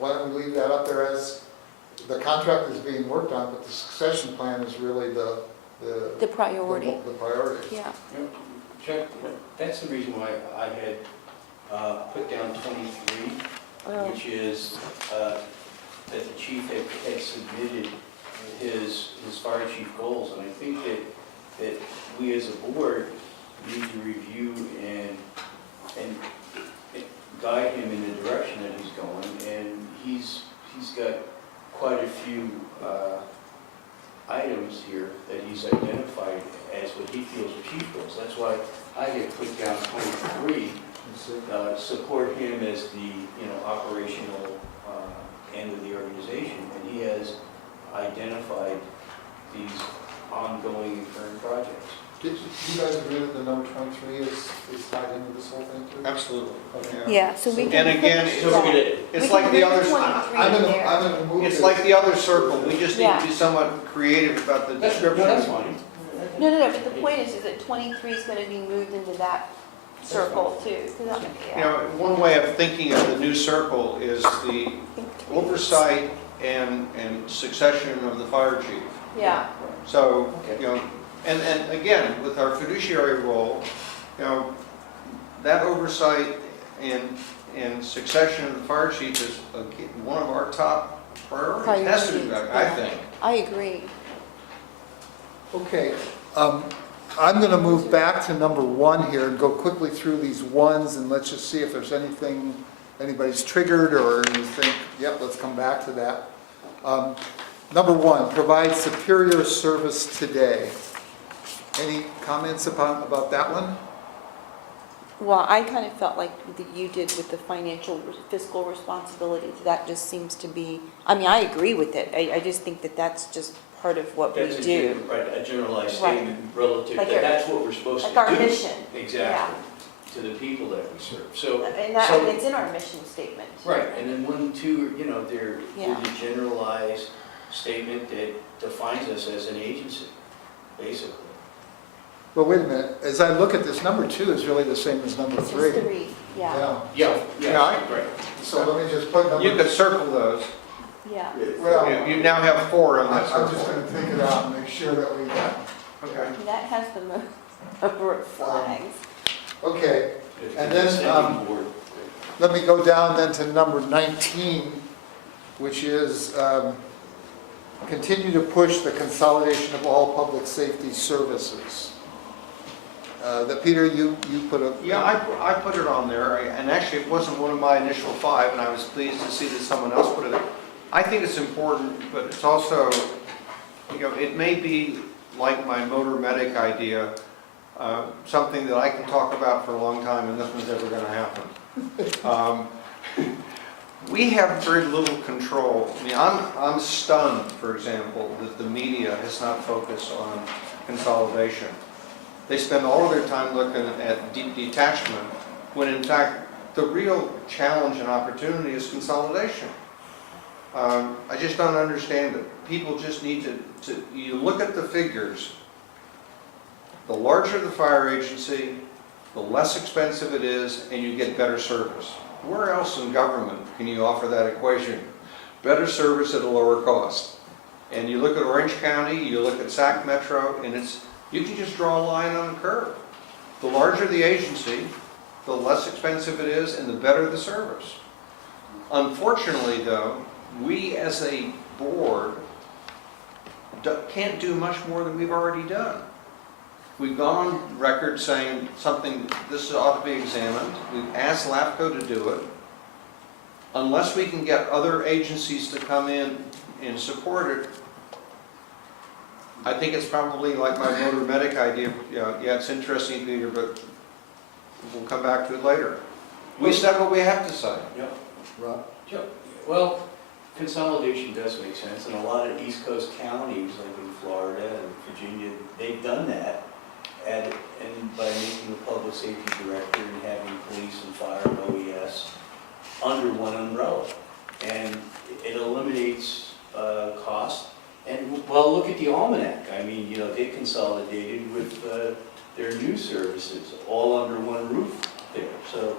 why don't we leave that up there as, the contract is being worked on, but the succession plan is really the Priority, The priority. yeah. Chuck, that's the reason why I had put down 23, Well, which is that the chief had submitted his fire chief goals. And I think that we as a board need to review and guide him in the direction that he's going. And he's got quite a few items here that he's identified as what he feels are chief goals. That's why I had put down 23, support him as the, operational end of the organization. And he has identified these ongoing and current projects. Do you guys agree that the number 23 is tied into this whole thing too? Absolutely. Yeah, so we can. And again, put it's- So we're gonna, It's we like can the put others, 23 I'm in gonna, there. I'm gonna move it's this. like the other circle, we just need Yeah. to be somewhat creative about the that's description. fine. No, but the point is that 23 is going to be moved into that circle too. 'cause You know, one way of thinking of the new circle is the oversight and succession of the fire chief. Yeah, So, Okay. and again, with our fiduciary role, that oversight and succession of the fire chief is one of our top priorities. Has to be, I think. I agree. Okay, I'm going to move back to number 1 here and go quickly through these ones, and let's just see if there's anything anybody's triggered or you think, yep, let's come back to that. Number 1, provide superior service today. Any comments about that one? Well, I kind of felt like that you did with the financial fiscal responsibility. That just seems to be, I mean, I agree with it. I just think that that's just part of what we That's do. a generalized Right. statement relative, Like that our- that's what we're supposed to do. Like our mission. Exactly, to the people that we serve. So, And that, and it's in our mission statement. right, and then 1 and 2, they're Yeah. the generalized statement that defines us as an agency, basically. Well, wait a minute, as I look at this, number 2 is really the same as number It's 3. just 3, yeah. Yeah, Yeah, I- right. So let me just put You number, could circle those. Yeah. well, You now have 4 on that I'm just circle. going to take it out and make sure that we got, Okay. That has the most number of flags. okay. If And you're then, extending board, Let me go down then to number 19, which is continue to push the consolidation of all public safety services. That Peter, you put a. Yeah, I put it on there, and actually it wasn't one of my initial 5, and I was pleased to see that someone else put it there. I think it's important, but it's also, it may be like my motor medic idea, something that I can talk about for a long time and nothing's ever going to happen. We have very little control. I mean, I'm stunned, for example, that the media has not focused on consolidation. They spend all of their time looking at detachment, when in fact, the real challenge and opportunity is consolidation. I just don't understand it. People just need you look at the figures. The larger the fire agency, the less expensive it is, and you get better service. Where else in government can you offer that equation? Better service at a lower cost. And you look at Orange County, you look at Sac Metro, and you can just draw a line on a curve. The larger the agency, the less expensive it is, and the better the service. Unfortunately, though, we as a board can't do much more than we've already done. We've gone on record saying this ought to be examined. We've asked LAFCO to do it. Unless we can get other agencies to come in and support it, I think it's probably like my motor medic idea. Yeah, it's interesting, Peter, but we'll come back to it later. We said what we have to say. Yep. Rob? Yep. Well, consolidation does make sense, and a lot of East Coast counties, like in Florida and Virginia, they've done that, and by making the public safety director and having police and fire and OES under one umbrella. And it eliminates cost. And, well, look at the Almanac. I mean, they consolidated with their news services all under one roof there. So,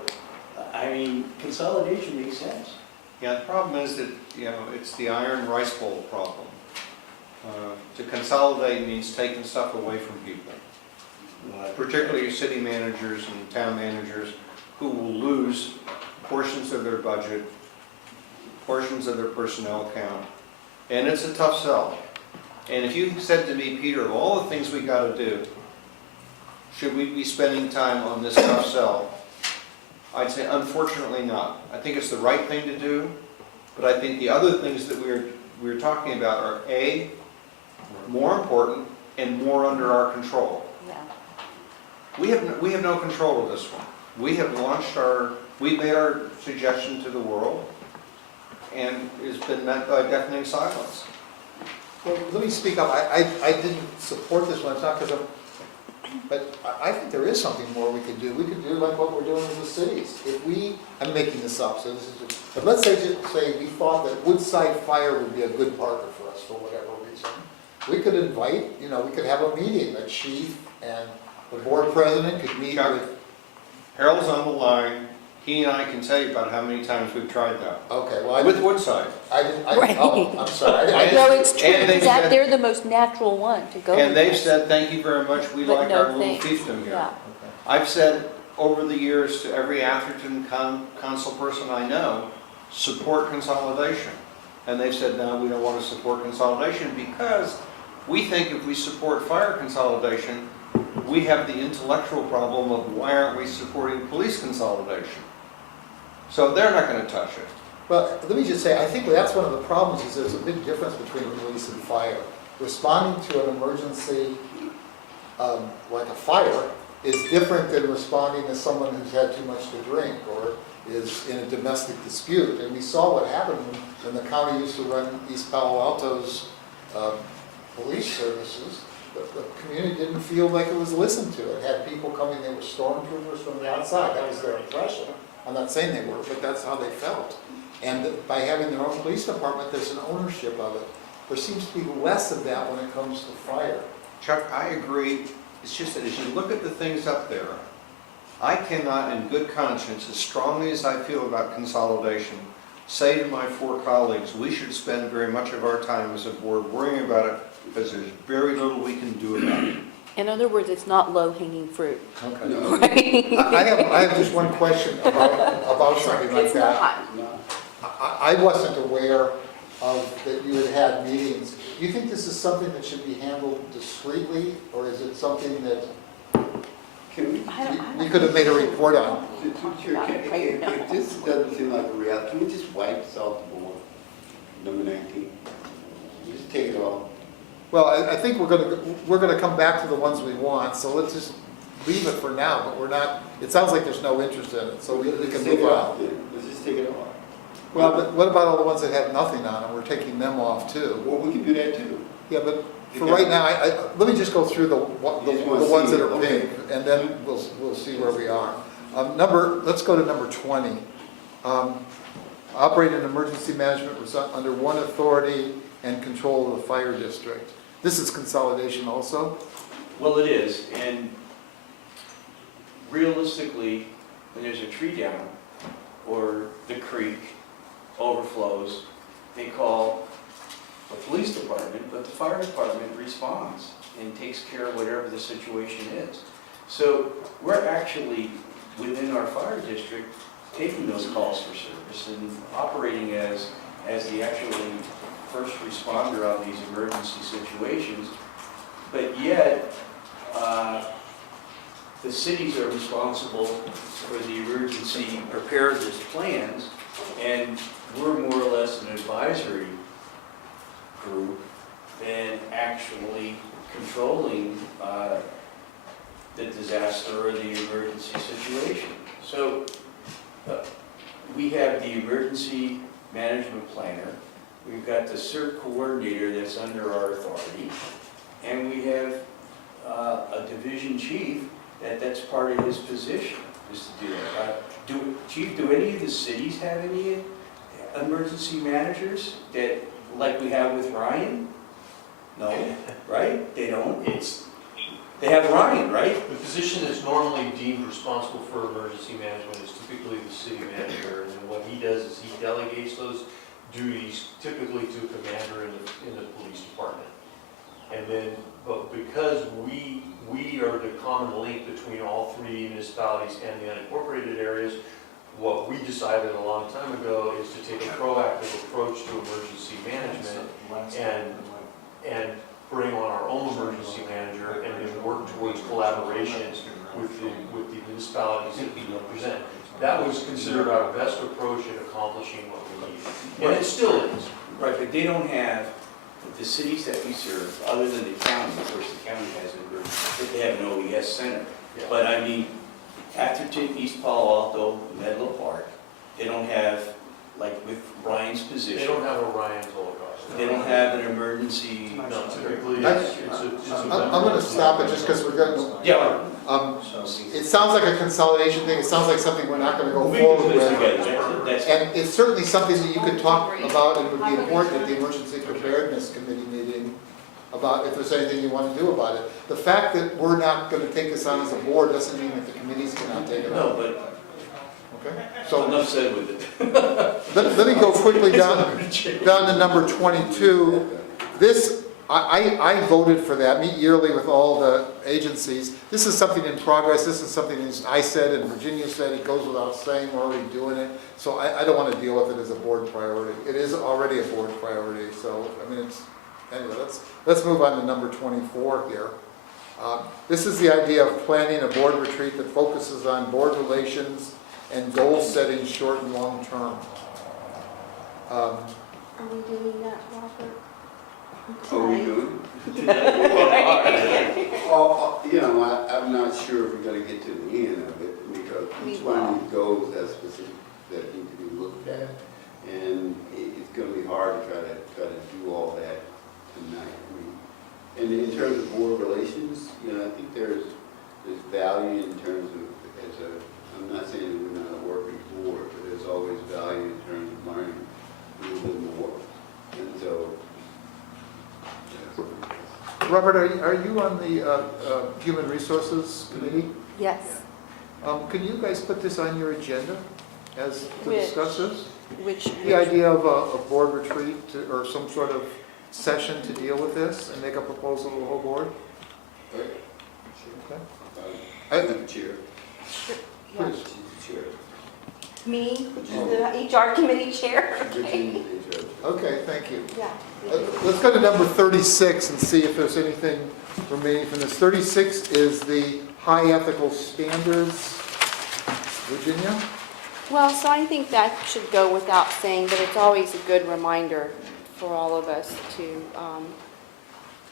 I mean, consolidation makes sense. Yeah, the problem is that, it's the iron rice bowl problem. To consolidate means taking stuff away from people, particularly city managers and town managers who will lose portions of their budget, portions of their personnel count, and it's a tough sell. And if you said to me, Peter, of all the things we got to do, should we be spending time on this tough sell? I'd say unfortunately not. I think it's the right thing to do, but I think the other things that we're talking about are A, more important, and more under our control. Yeah. We have no control of this one. We have we made our suggestion to the world, and it's been met by deafening silence. Well, let me speak up. I didn't support this one, it's not because but I think there is something more we could do. We could do like what we're doing in the cities. If I'm making this up, so this is, but let's say we thought that Woodside Fire would be a good partner for us for whatever reason. We could invite, we could have a meeting, the chief and the board president could meet Chuck. with, Harold's on the line. He and I can tell you about how many times we've tried that. okay, well, With Woodside. I'm sorry. No, it's true, And they because said- they're the most natural one to go with. And they've this. said, thank you very much, we But like no our little thanks. fiefdom here. Yeah. I've said over the years to every Atherton council person I know, support consolidation. And they've said, no, we don't want to support consolidation because we think if we support fire consolidation, we have the intellectual problem of why aren't we supporting police consolidation? So they're not going to touch it. Well, let me just say, I think that's one of the problems is there's a big difference between police and fire. Responding to an emergency, like a fire, is different than responding to someone who's had too much to drink or is in a domestic dispute. And we saw what happened when the county used to run East Palo Alto's police services. The community didn't feel like it was listened to. It had people coming, they were stormtroopers from the outside. That was their impression. I'm not saying they were, but that's how they felt. And by having their own police department, there's an ownership of it. There seems to be less of that when it comes to fire. Chuck, I agree. It's just that as you look at the things up there, I cannot in good conscience, as strongly as I feel about consolidation, say to my four colleagues, we should spend very much of our time as a board worrying about it because there's very little we can do about it. In other words, it's not low-hanging fruit. Okay. No, I have just one question about something like It's that. not. no. I wasn't aware of that you had had meetings. Do you think this is something that should be handled discreetly, or is it something that Can we, we could have made a report on? Chair, if this doesn't seem like a reality, can we just wipe this off the board? Number 19? Just take it off. Well, I think we're gonna come back to the ones we want, so let's just leave it for now, but we're not, it sounds like there's no interest in it, so we Let's can take move it on. off then. Let's just take it off. Well, but what about all the ones that have nothing on them? We're taking them off too. Well, we can do that too. Yeah, but for right now, let me just go through the ones that are pink, and then we'll see where we are. Let's go to number 20. Operate an emergency management under one authority and control of the fire district. This is consolidation also? Well, it is, and realistically, when there's a tree down or the creek overflows, they call the police department, but the fire department responds and takes care of whatever the situation is. So we're actually, within our fire district, taking those calls for service and operating as the actually first responder on these emergency situations. But yet, the cities are responsible for the emergency preparedness plans, and we're more or less an advisory group than actually controlling the disaster or the emergency situation. So we have the emergency management planner, we've got the CERT coordinator that's under our authority, and we have a division chief that's part of his position, is to do that. Chief, do any of the cities have any emergency managers that, like we have with Ryan? No, right? They don't. They have Ryan, right? The position that's normally deemed responsible for emergency management is typically the city manager, and then what he does is he delegates those duties typically to a commander in the police department. And then, but because we are the common link between all three municipalities and the unincorporated areas, what we decided a long time ago is to take a proactive approach to emergency management and bring on our own emergency manager and then work towards collaboration with the municipalities that we represent. That was considered our best approach in accomplishing what we need. And it still is. Right, but they don't have the cities that we serve, other than the county, of course, the county has they have an OES center. Yeah. But I mean, Atherton, East Palo Alto, Menlo Park, they don't have, like with Ryan's position. They don't have a Ryan's Holocaust. They don't have an emergency. No, typically, That's- it's a. I'm going to stop it just because we're going, Yeah. it sounds like a consolidation thing, it sounds like something we're not going to go We can forward do this with. together. That's, And it's certainly something that you could talk about and would be important at the Emergency Preparedness Committee meeting about if there's anything you want to do about it. The fact that we're not going to take this on as a board doesn't mean that the committees cannot take it no, on. but Okay? So enough said with it. let me go quickly down to number 22. This, I voted for that, meet yearly with all the agencies. This is something in progress, this is something that I said and Virginia said, it goes without saying, we're already doing it. So I don't want to deal with it as a board priority. It is already a board priority, so, I mean, it's, anyway, let's move on to number 24 here. This is the idea of planning a board retreat that focuses on board relations and goal setting short and long term. Are we doing that, Robert? Are we doing? I'm not sure if we're gonna get to the end of it, because each one of these goals has specific that need to be looked at. And it's gonna be hard to try to do all that tonight. I mean, and in terms of board relations, I think there's value in terms of, I'm not saying that we're not a working board, but there's always value in terms of learning a little bit more. And so, Robert, are you on the Human Resources Committee? Yes. Can you guys put this on your agenda as to Which? discuss this? Which, The idea of a board retreat or some sort of session to deal with this and make a proposal to the whole board? Okay. I'm the chair. yeah. Please. She's the chair. Me, the HR committee chair? Okay. Virginia's the chair. Okay, thank you. Yeah. Let's go to number 36 and see if there's anything remaining from this. 36 is the high ethical standards. Virginia? Well, so I think that should go without saying, but it's always a good reminder for all of us to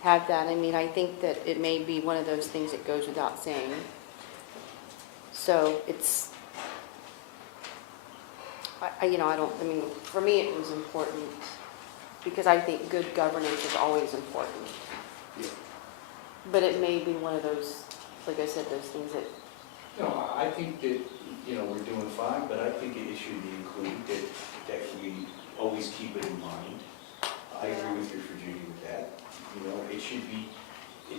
have that. I mean, I think that it may be one of those things that goes without saying. So it's, I mean, for me it was important because I think good governance is always important. Yeah. But it may be one of those, like I said, those things that, No, I think that, we're doing fine, but I think it should be included, that we always keep it in mind. I agree with you, Virginia, with that. It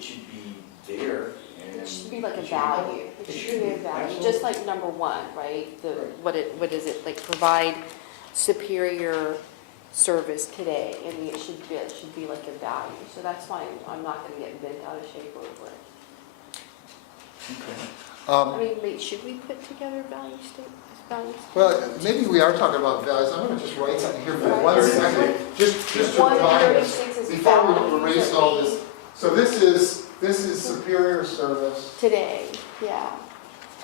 should be there and. it should be like a value. It should be a value, just like number one, right? What is it, like provide superior service today. I mean, it should be like a value. So that's why I'm not going to get bent out of shape over it. I mean, should we put together value statements? Well, maybe we are talking about values. I'm going to just write something here for 1 second, just to remind us, 136 is before we values erase that all we- this. So this is superior service. Today, yeah.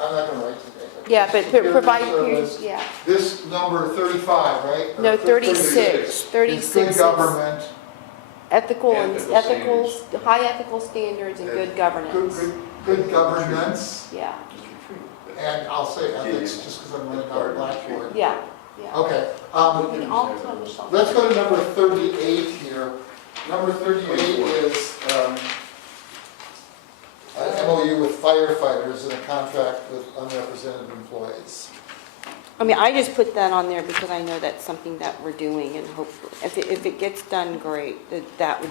I'm not going to write today. Yeah, but Superior provide, service. yeah. This number 35, right? No, Or 36. 36 Is good is government, ethical and Ethical high ethical standards and good governance. good governance, Yeah, and I'll say ethics just because I'm running out of Blackboard. yeah, yeah. Okay, We can all tell Michelle. let's go to number 38 here. Number 38 is an MOU with firefighters and a contract with unrepresented employees. I mean, I just put that on there because I know that's something that we're doing and hopefully, if it gets done, great. That would,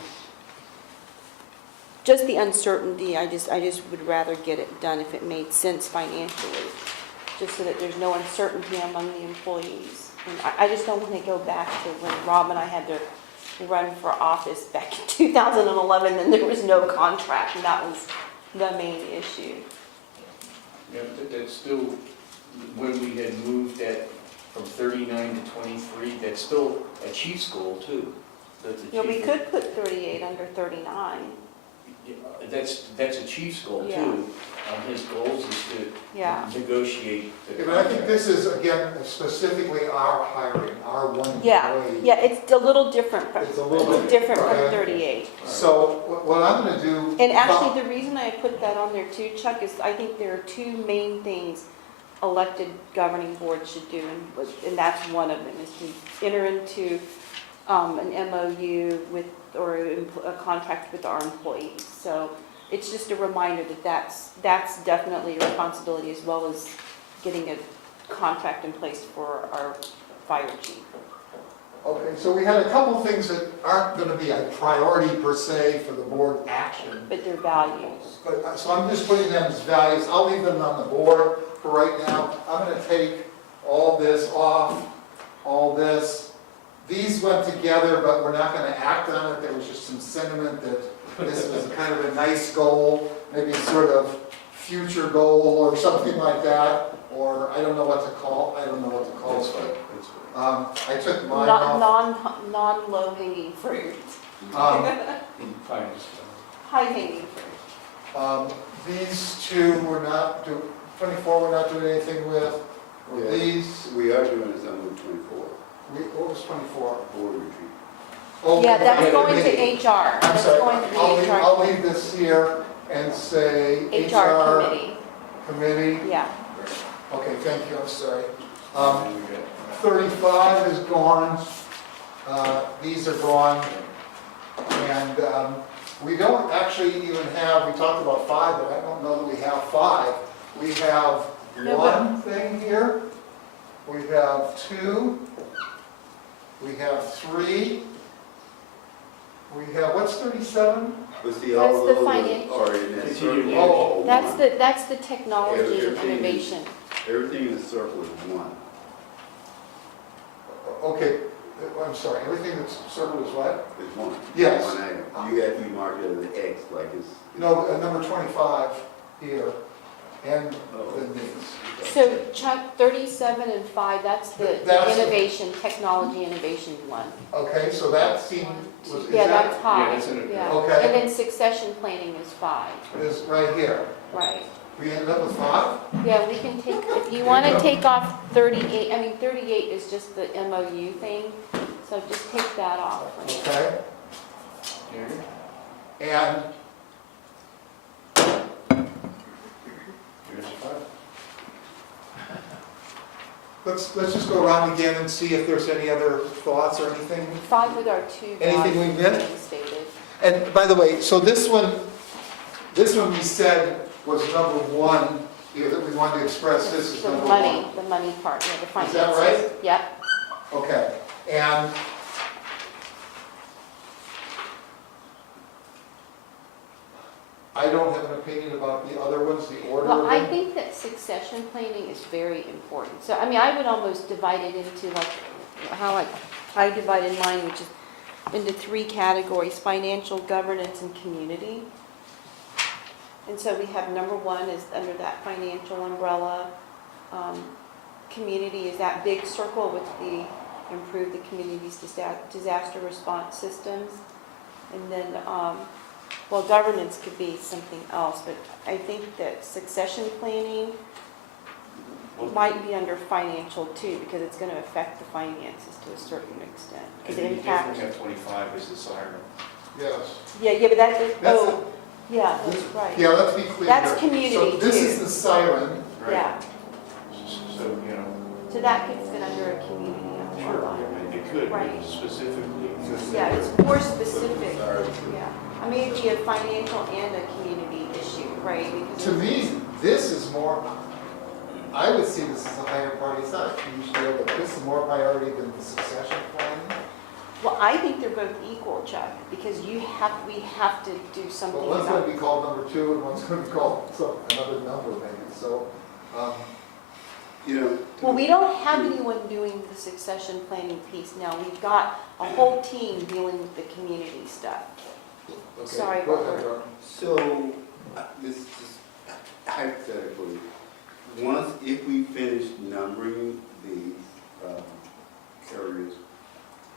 just the uncertainty, I just would rather get it done if it made sense financially, just so that there's no uncertainty among the employees. And I just don't want to go back to when Rob and I had to run for office back in 2011 and there was no contract and that was the main issue. Yeah, that's still, when we had moved that from 39 to 23, that's still a chief's goal too. That the You know, we chief- could put 38 under 39. that's a chief's goal Yeah. too. His goals is Yeah. to negotiate the Yeah, but I think contract. this is, again, specifically our hiring, our one Yeah, employee. yeah, it's a little different, It's a little bit different from okay. 38. So what I'm gonna do. And actually, the reason I put that on there too, Chuck, is I think there are two main things elected governing boards should do, and that's one of them, is to enter into an MOU with, or a contract with our employees. So it's just a reminder that that's definitely a responsibility, as well as getting a contract in place for our fire chief. Okay, so we had a couple things that aren't gonna be a priority per se for the board action. But their values. But, so I'm just putting them as values, I'll leave them on the board for right now. I'm gonna take all this off, all this. These went together, but we're not gonna act on it, there was just some sentiment that this was kind of a nice goal, maybe sort of future goal or something like that, or I don't know what to call it, but, I took mine off. Non-low hanging fruit. Fine. High hanging fruit. These two we're not 24 we're not doing anything with. Yeah. These, We are doing something with 24, what was 24? board retreat. Oh, Yeah, that's okay, going committee. to HR. I'm That's sorry, going to the I'll leave this here and say HR committee. committee. Yeah. Okay, thank you, I'm sorry. And we got- 35 is gone, these are gone, and we don't actually even have, we talked about 5, but I don't know that we have 5. We have No, but- one thing here, we have 2, we have 3, we have, what's 37? But see, all That's the those finance. are in that Continued circle. Oh, all one. That's the technology and Everything is- innovation. Everything in the circle is one. Okay, I'm sorry, everything that's circled is what? It's one. Yes. One item. You got to be marked as an X, like it's. No, number 25 here, and Oh. then these. So Chuck, 37 and 5, that's the That's- innovation, technology innovation one. Okay, so that seemed, was, is Yeah, that, that's high. Yeah, that's in it. Yeah. Okay. And then succession planning is 5, is right here. right. We ended up with 5? Yeah, we can take, if you want to take off 38, I mean, 38 is just the MOU thing, so just take that off. Okay, Here, and here's the file. let's just go around again and see if there's any other thoughts or anything. 5 with our 2 Anything we values missed? stated. And by the way, so this one we said was number 1, here, that we wanted to express this is The number 1. money part, yeah, the Is finances. that right? Yep. Okay, and I don't have an opinion about the other ones, the order Well, of I them. think that succession planning is very important. So, I mean, I would almost divide it into like, how I divided mine, which is into 3 categories: financial, governance, and community. And so we have number 1 is under that financial umbrella. Community is that big circle with the improve the community's disaster response systems. And then, well, governance could be something else, but I think that succession planning might be under financial too, because it's going to affect the finances to a certain extent. And Because it you impacts. definitely have 25 as the siren. Yes. Yeah, but that's, That's oh, yeah, that's right. Yeah, let's be clear. That's here. community, So this is too. the siren. Right. Yeah, So, you know, so that could fit under a community umbrella. it could, Right. but specifically. Yeah, it's more specific. Sorry. Yeah, I mean, it'd be a financial and a community issue, right? Because To it's- me, this is more, I would see this as a higher priority. It's not a huge deal, but this is more priority than the succession planning. Well, I think they're both equal, Chuck, because we have to do something Well, one's going about. to be called number 2 and one's going to be called another number maybe, so. You know. Well, we don't have anyone doing the succession planning piece now. We've got a whole team dealing with the community stuff. Okay, Sorry, go ahead, Robert. Ron. So, this is hypothetically, if we finish numbering these areas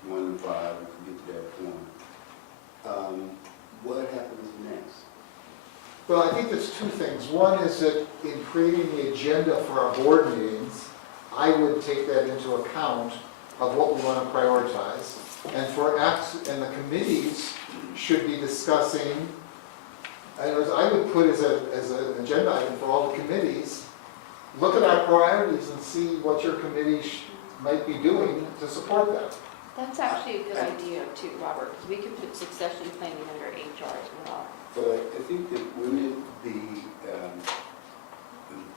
1 to 5, if we get to that point, what happens next? Well, I think there's two things. One is that in creating the agenda for our board meetings, I would take that into account of what we want to prioritize. And and the committees should be discussing, I would put as an agenda item for all the committees, look at our priorities and see what your committee might be doing to support that. That's actually a good idea too, Robert, because we could put succession planning under HR as well. But I think that wouldn't it be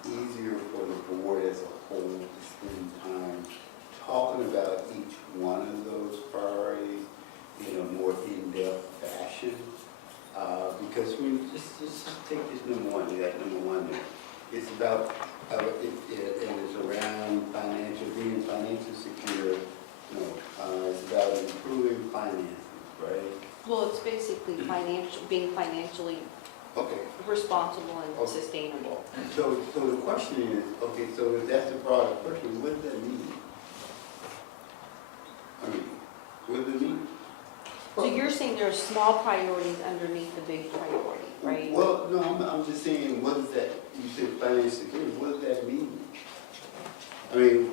easier for the board as a whole to spend time talking about each one of those priorities in a more in-depth fashion? Because just take this number one, you got number one there. It's about, and it's around being financially secure. It's about improving finances, right? Well, it's basically being financially Okay. responsible and Okay. sustainable. So the question is, okay, so if that's the broader question, what does that mean? I mean, what does it mean? So you're saying there are small priorities underneath the big priority, right? Well, no, I'm just saying, what does that, you said financial security, what does that mean? I mean,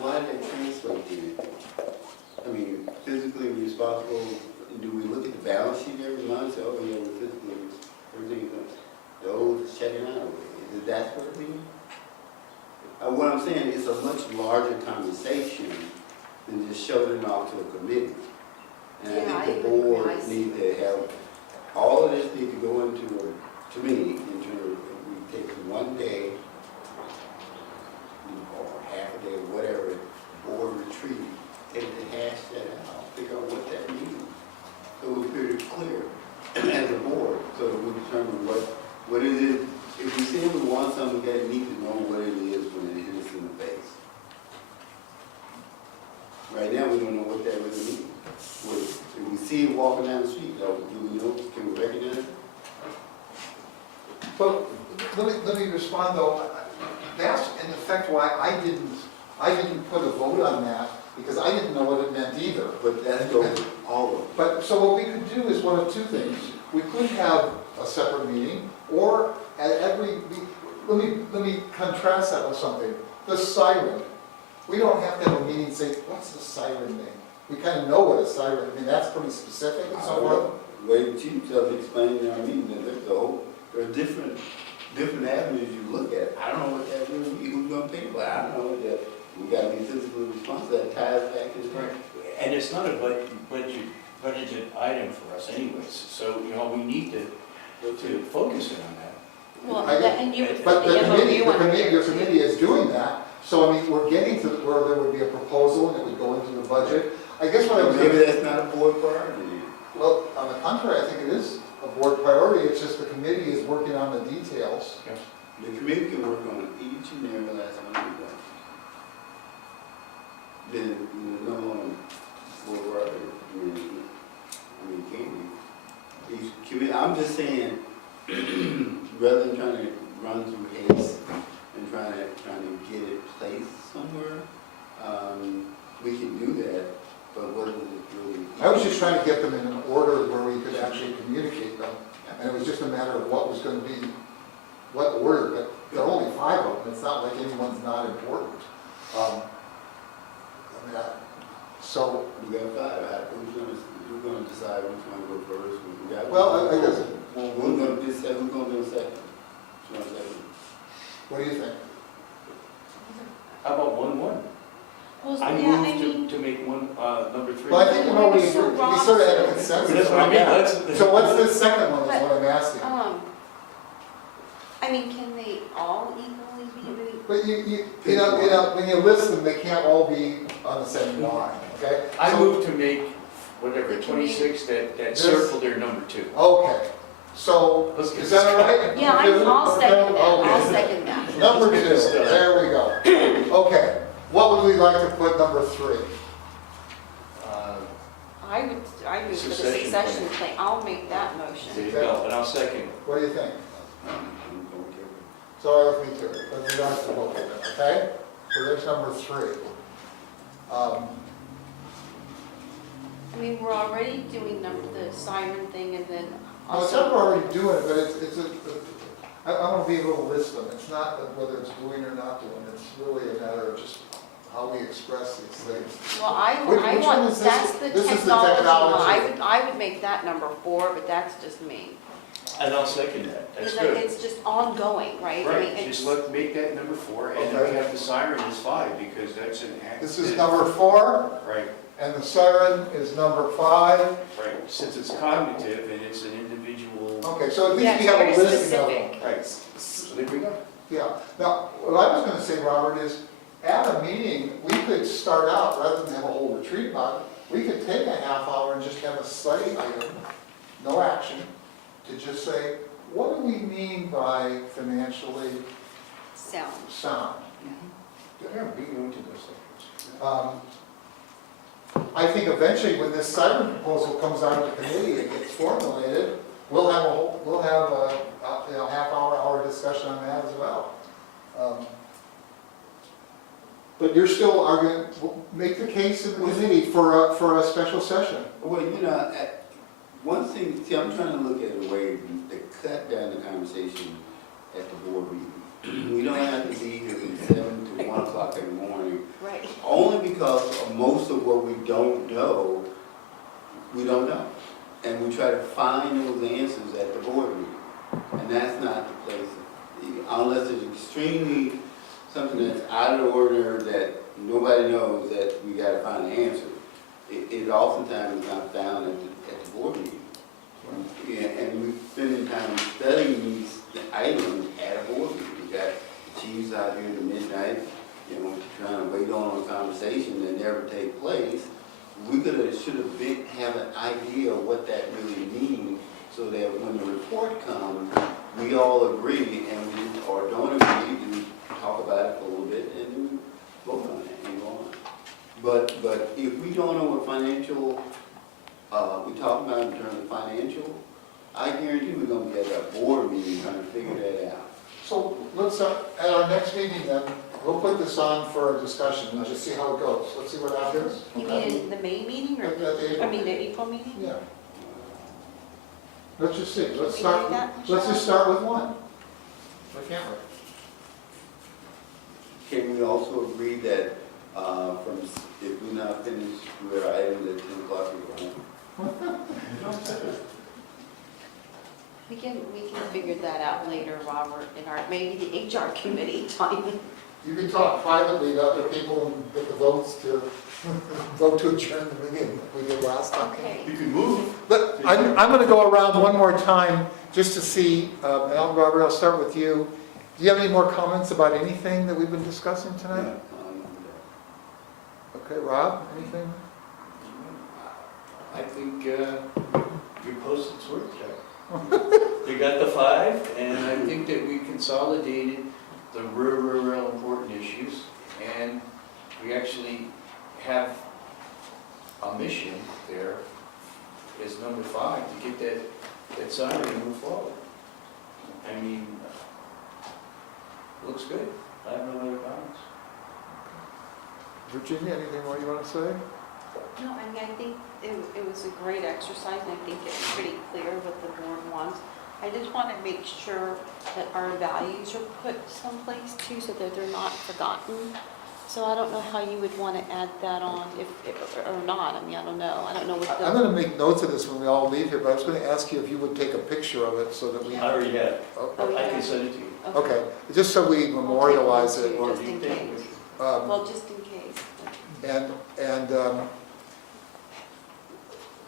why did that translate to it? I mean, physically responsible, do we look at the balance sheet every month, say, oh yeah, we're physically, everything is, those checking out, is that what it means? What I'm saying is a much larger conversation than just showing it off to a committee. And Yeah, I think the I agree. board need to have, all of this need to go into, to me, into, we take one day, or half a day, whatever, board retreat, take the hash that out, figure out what that means. So we're pretty clear as a board, so that we determine what it is. If we say we want something, we gotta need to know what it is when it hits us in the face. Right now, we don't know what that really means. If we see it walking down the street, do we know, can we recognize it? But let me respond though. That's in effect why I didn't put a vote on that, because I didn't know what it meant either. But that's all of it. But, so what we could do is one of two things. We could have a separate meeting, or at every, let me contrast that with something. The siren. We don't have to have a meeting and say, what's the siren thing? We kind of know what a siren, I mean, that's pretty specific and so forth. Way the chief just explained in our meeting that there are different avenues you look at. I don't know what that really means, who's gonna pay for it. I don't know that we gotta be physically responsible, that ties back to the. And it's not a budgeted item for us anyways, so, we need to focus in on that. Well, I- and you would But put the MOU your committee is doing that. So, I mean, we're getting to where there would be a proposal and it would go into the budget. I guess what I was. Maybe that's not a board priority. Well, on the contrary, I think it is a board priority, it's just the committee is working on the details. The committee can work on each and every last one of them. Then, no one board priority, I mean, can be. Each committee, I'm just saying, rather than trying to run through haste and trying to get it placed somewhere, we can do that, but what is it really? I was just trying to get them in an order where we could actually communicate them. And it was just a matter of what was going to be, what order, but there are only 5 of them. It's not like anyone's not important. So, We got 5, who's gonna decide which one to go first? We got. well, I guess, Who's gonna decide, who's gonna do second? Who's gonna second? what do you think? How about 1-1? Well, I yeah, I move mean, to make number 3. Well, I think we've already, So we sort of had a consensus That's what I on mean, that. that's. So what's the second one is what I'm asking. I mean, can they all equally be? But you know, when you list them, they can't all be on the same line, okay? I So- move to make, whatever, 26, that circle their number 2. Okay, so, Let's get is that all right? Yeah, I'll second that, I'll Okay. second that. Number Let's 2, get this done. there we go. Okay, what would we like to put number 3? I would for the Succession succession plan, I'll make that There motion. you go, and I'll second it. What do you think? I'm It's all right with me too, but we don't have to vote on it, okay? So there's number 3. I mean, we're already doing the siren thing, and then Well, it's also. not already doing it, but I want to be able to list them. It's not whether it's doing or not doing, it's really a matter of just how we express these things. Well, I Which one want, is this? that's the This is the technology one. technology. I would make that number 4, but that's just me. And I'll second that, that's Because good. it's just ongoing, right? I mean, Right, it's- just make that number 4, and then we have the siren as 5, because that's an act. This is number 4, Right, and the siren is number 5. right, since it's cognitive and it's an individual, Okay, so at Yeah, least we have a very listing of them. specific. right, so there we go. Yeah, now, what I was gonna say, Robert, is at a meeting, we could start out, rather than have a whole retreat about it, we could take a half hour and just have a study item, no action, to just say, what do we mean by financially Sound. sound? Yeah, we can go into those things. I think eventually when this siren proposal comes out of the committee and gets formulated, we'll have a half hour discussion on that as well. But you're still arguing, make the case in the committee for a special session. Well, one thing, see, I'm trying to look at a way to cut down the conversation at the board meeting. We don't have to be here from 7 to 1 o'clock in the morning, Right. only because of most of what we don't know, we don't know. And we try to find those answers at the board meeting. And that's not the place, unless it's extremely, something that's out of the ordinary that nobody knows that we gotta find the answer. It oftentimes is not found at the board meeting. Yeah, and we're spending time studying these items at a board meeting. We got the chiefs out here at midnight, trying to wait on a conversation that never take place. We should have have an idea of what that really means, so that when the report comes, we all agree or don't agree, and talk about it for a little bit, and then vote on it and go on. But if we don't know what financial, we talk about in terms of financial, I guarantee we're gonna be at a board meeting trying to figure that out. So let's, at our next meeting then, we'll put this on for a discussion and just see how it goes. Let's see what happens. You Okay? mean in the May meeting or At the April the April meeting? Yeah. Let's just see, Can let's we start, do that, let's just start with one. Why can't we? Can we also agree that, if we're not finished with our items at 10 o'clock, we go home? We can figure that out later, Robert, in our, maybe the HR committee time. You can talk privately to other people and get the votes to, vote to adjourn the meeting like we did last time. Okay. You can move. But I'm going to go around one more time just to see, and Robert, I'll start with you. Do you have any more comments about anything that we've been discussing tonight? Okay, Rob, anything? I think your post-its work, Jack. You got the 5, and I think that we consolidated the real important issues, and we actually have a mission there as number 5 to get that siren to move forward. I mean, looks good. I have no other comments. Virginia, anything more you want to say? No, I mean, I think it was a great exercise, and I think it's pretty clear what the board wants. I just want to make sure that our values are put someplace too, so that they're not forgotten. So I don't know how you would want to add that on, or not. I mean, I don't know. I don't know what the. I'm going to make notes of this when we all leave here, but I was going to ask you if you would take a picture of it so that we. I already have it. Oh, Okay, I can send it to you. okay, just so we memorialize We'll take it. one Or too, you just in take case. it. Well, just in case. And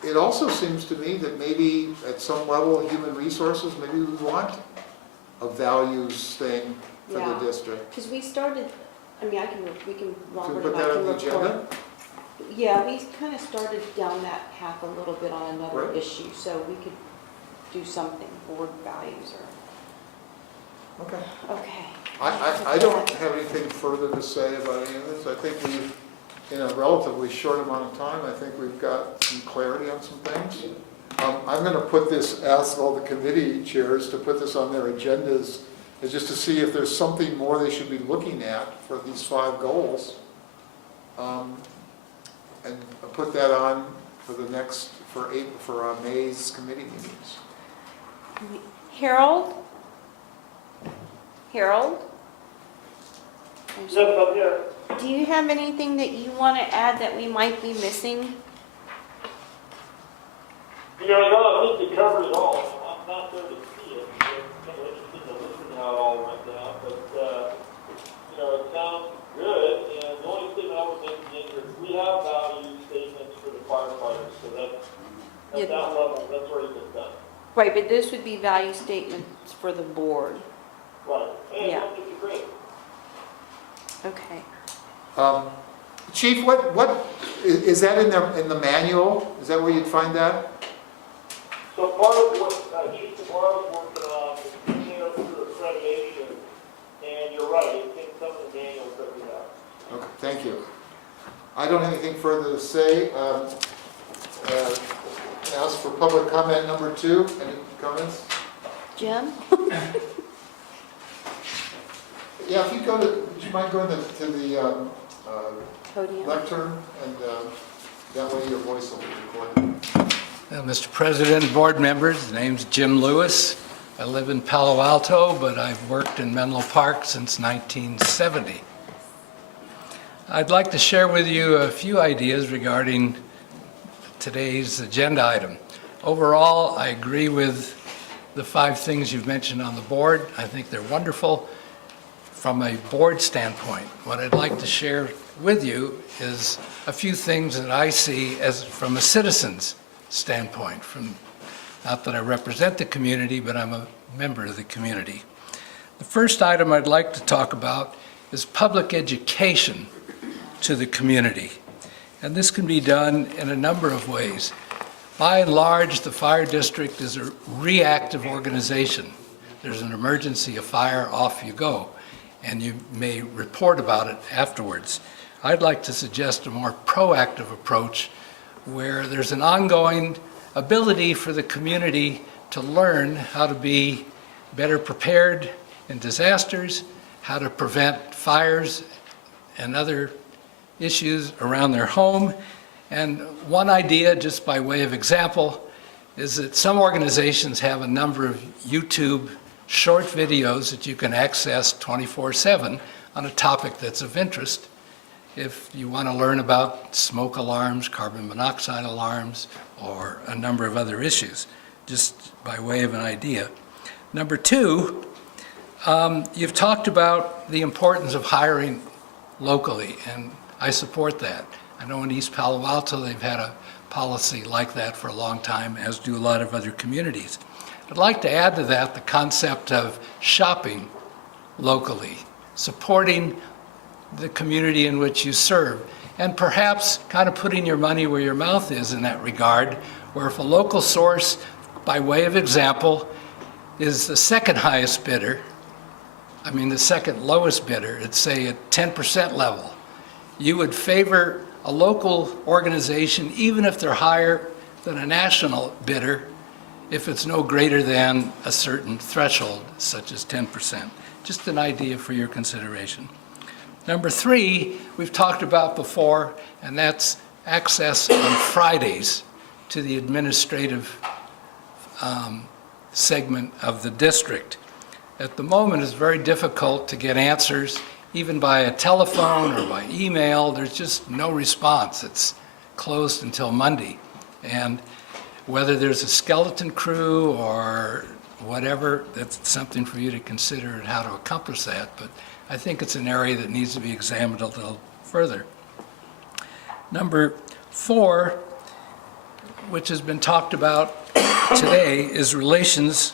it also seems to me that maybe at some level of human resources, maybe we want a values thing for the Yeah. district. Because we started, I mean, we can, Can Robert we put and I that can on the report. agenda? Yeah, we kind of started down that path a little bit on another Right. issue, so we could do something, board values Okay. or, okay. I don't have anything further to say about any of this. I think we've, in a relatively short amount of time, I think we've got some clarity on some things. I'm going to put this, ask all the committee chairs to put this on their agendas, is just to see if there's something more they should be looking at for these 5 goals. And put that on for the next, for May's committee meetings. Harold? Harold? Yes, I'm here. Do you have anything that you want to add that we might be missing? You know, I think it covers all. I'm not there to see it. I'm kind of interested to listen to how it all went down, but, you know, it sounds good. And the only statement I would make is we have value statements for the firefighters, so that's, at that level, that's already been done. Right, but this would be value statements for the board. Right. And Yeah. I think it's great. Okay. Chief, is that in the manual? Is that where you'd find that? So part of what Chief DeBar's working on is cleaning up through accreditation, and you're right, it's in some of the manuals that we have. Okay, thank you. I don't have anything further to say. Ask for public comment number 2. Any comments? Jim? Yeah, if you go to, would you mind going to the Podium. lectern, and that way your voice will be recorded. Mr. President, board members, the name's Jim Lewis. I live in Palo Alto, but I've worked in Menlo Park since 1970. I'd like to share with you a few ideas regarding today's agenda item. Overall, I agree with the 5 things you've mentioned on the board. I think they're wonderful from a board standpoint. What I'd like to share with you is a few things that I see as from a citizen's standpoint, not that I represent the community, but I'm a member of the community. The first item I'd like to talk about is public education to the community. And this can be done in a number of ways. By and large, the fire district is a reactive organization. There's an emergency, a fire, off you go, and you may report about it afterwards. I'd like to suggest a more proactive approach where there's an ongoing ability for the community to learn how to be better prepared in disasters, how to prevent fires and other issues around their home. And one idea, just by way of example, is that some organizations have a number of YouTube short videos that you can access 24/7 on a topic that's of interest. If you want to learn about smoke alarms, carbon monoxide alarms, or a number of other issues, just by way of an idea. Number 2, you've talked about the importance of hiring locally, and I support that. I know in East Palo Alto they've had a policy like that for a long time, as do a lot of other communities. I'd like to add to that the concept of shopping locally, supporting the community in which you serve, and perhaps kind of putting your money where your mouth is in that regard, where if a local source, by way of example, is the second highest bidder, the second lowest bidder, it's say at 10% level, you would favor a local organization even if they're higher than a national bidder if it's no greater than a certain threshold, such as 10%. Just an idea for your consideration. Number 3, we've talked about before, and that's access on Fridays to the administrative segment of the district. At the moment, it's very difficult to get answers, even by a telephone or by email. There's just no response. It's closed until Monday. And whether there's a skeleton crew or whatever, that's something for you to consider and how to accomplish that. But I think it's an area that needs to be examined a little further. Number 4, which has been talked about today, is relations,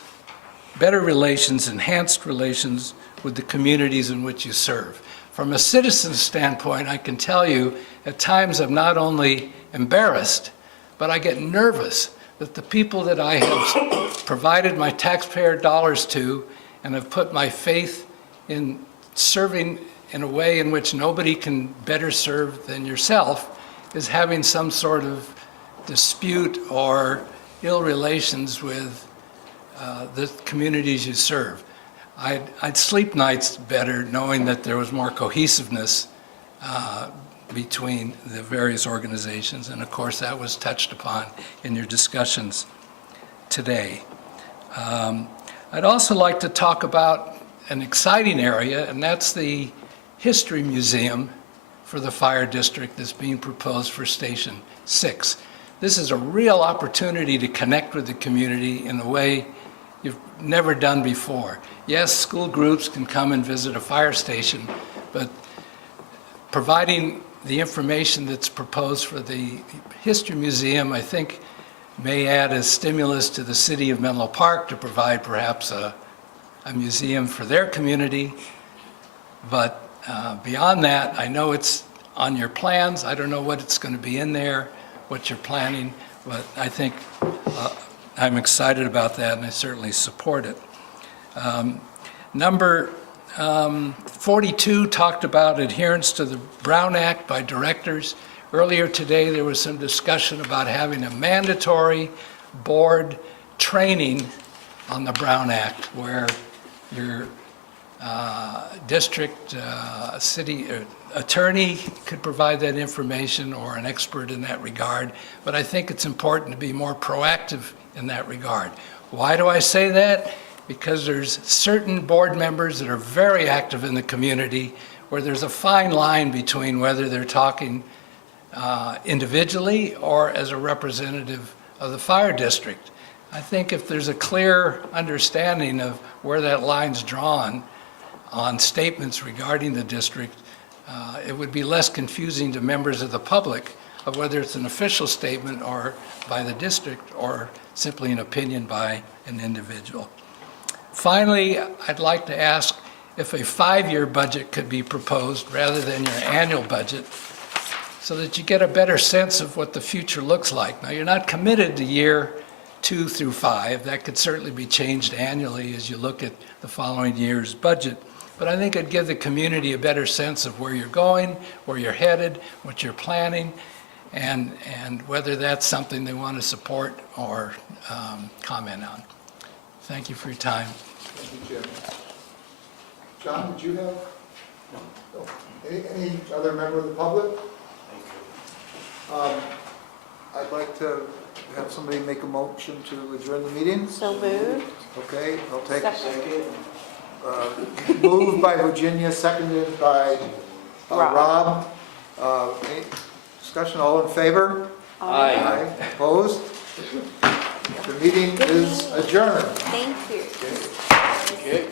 better relations, enhanced relations with the communities in which you serve. From a citizen's standpoint, I can tell you at times I'm not only embarrassed, but I get nervous that the people that I have provided my taxpayer dollars to and have put my faith in serving in a way in which nobody can better serve than yourself is having some sort of dispute or ill relations with the communities you serve. I'd sleep nights better knowing that there was more cohesiveness between the various organizations, and of course that was touched upon in your discussions today. I'd also like to talk about an exciting area, and that's the History Museum for the Fire District that's being proposed for Station 6. This is a real opportunity to connect with the community in a way you've never done before. Yes, school groups can come and visit a fire station, but providing the information that's proposed for the History Museum, I think, may add a stimulus to the city of Menlo Park to provide perhaps a museum for their community. But beyond that, I know it's on your plans. I don't know what it's going to be in there, what you're planning, but I think I'm excited about that, and I certainly support it. Number 42 talked about adherence to the Brown Act by directors. Earlier today, there was some discussion about having a mandatory board training on the Brown Act, where your district city attorney could provide that information, or an expert in that regard. But I think it's important to be more proactive in that regard. Why do I say that? Because there's certain board members that are very active in the community where there's a fine line between whether they're talking individually or as a representative of the fire district. I think if there's a clear understanding of where that line's drawn on statements regarding the district, it would be less confusing to members of the public of whether it's an official statement or by the district or simply an opinion by an individual. Finally, I'd like to ask if a 5-year budget could be proposed rather than your annual budget, so that you get a better sense of what the future looks like. Now, you're not committed to year 2 through 5. That could certainly be changed annually as you look at the following year's budget. But I think it'd give the community a better sense of where you're going, where you're headed, what you're planning, and whether that's something they want to support or comment on. Thank you for your time. Thank you, Jim. John, did you have? No. Any other member of the public? I'd like to have somebody make a motion to adjourn the meeting. So moved. Okay, I'll take Second. moved by Virginia, seconded by Rob. Any discussion, all in favor? Aye. Opposed? The meeting is adjourned. Thank you. Okay.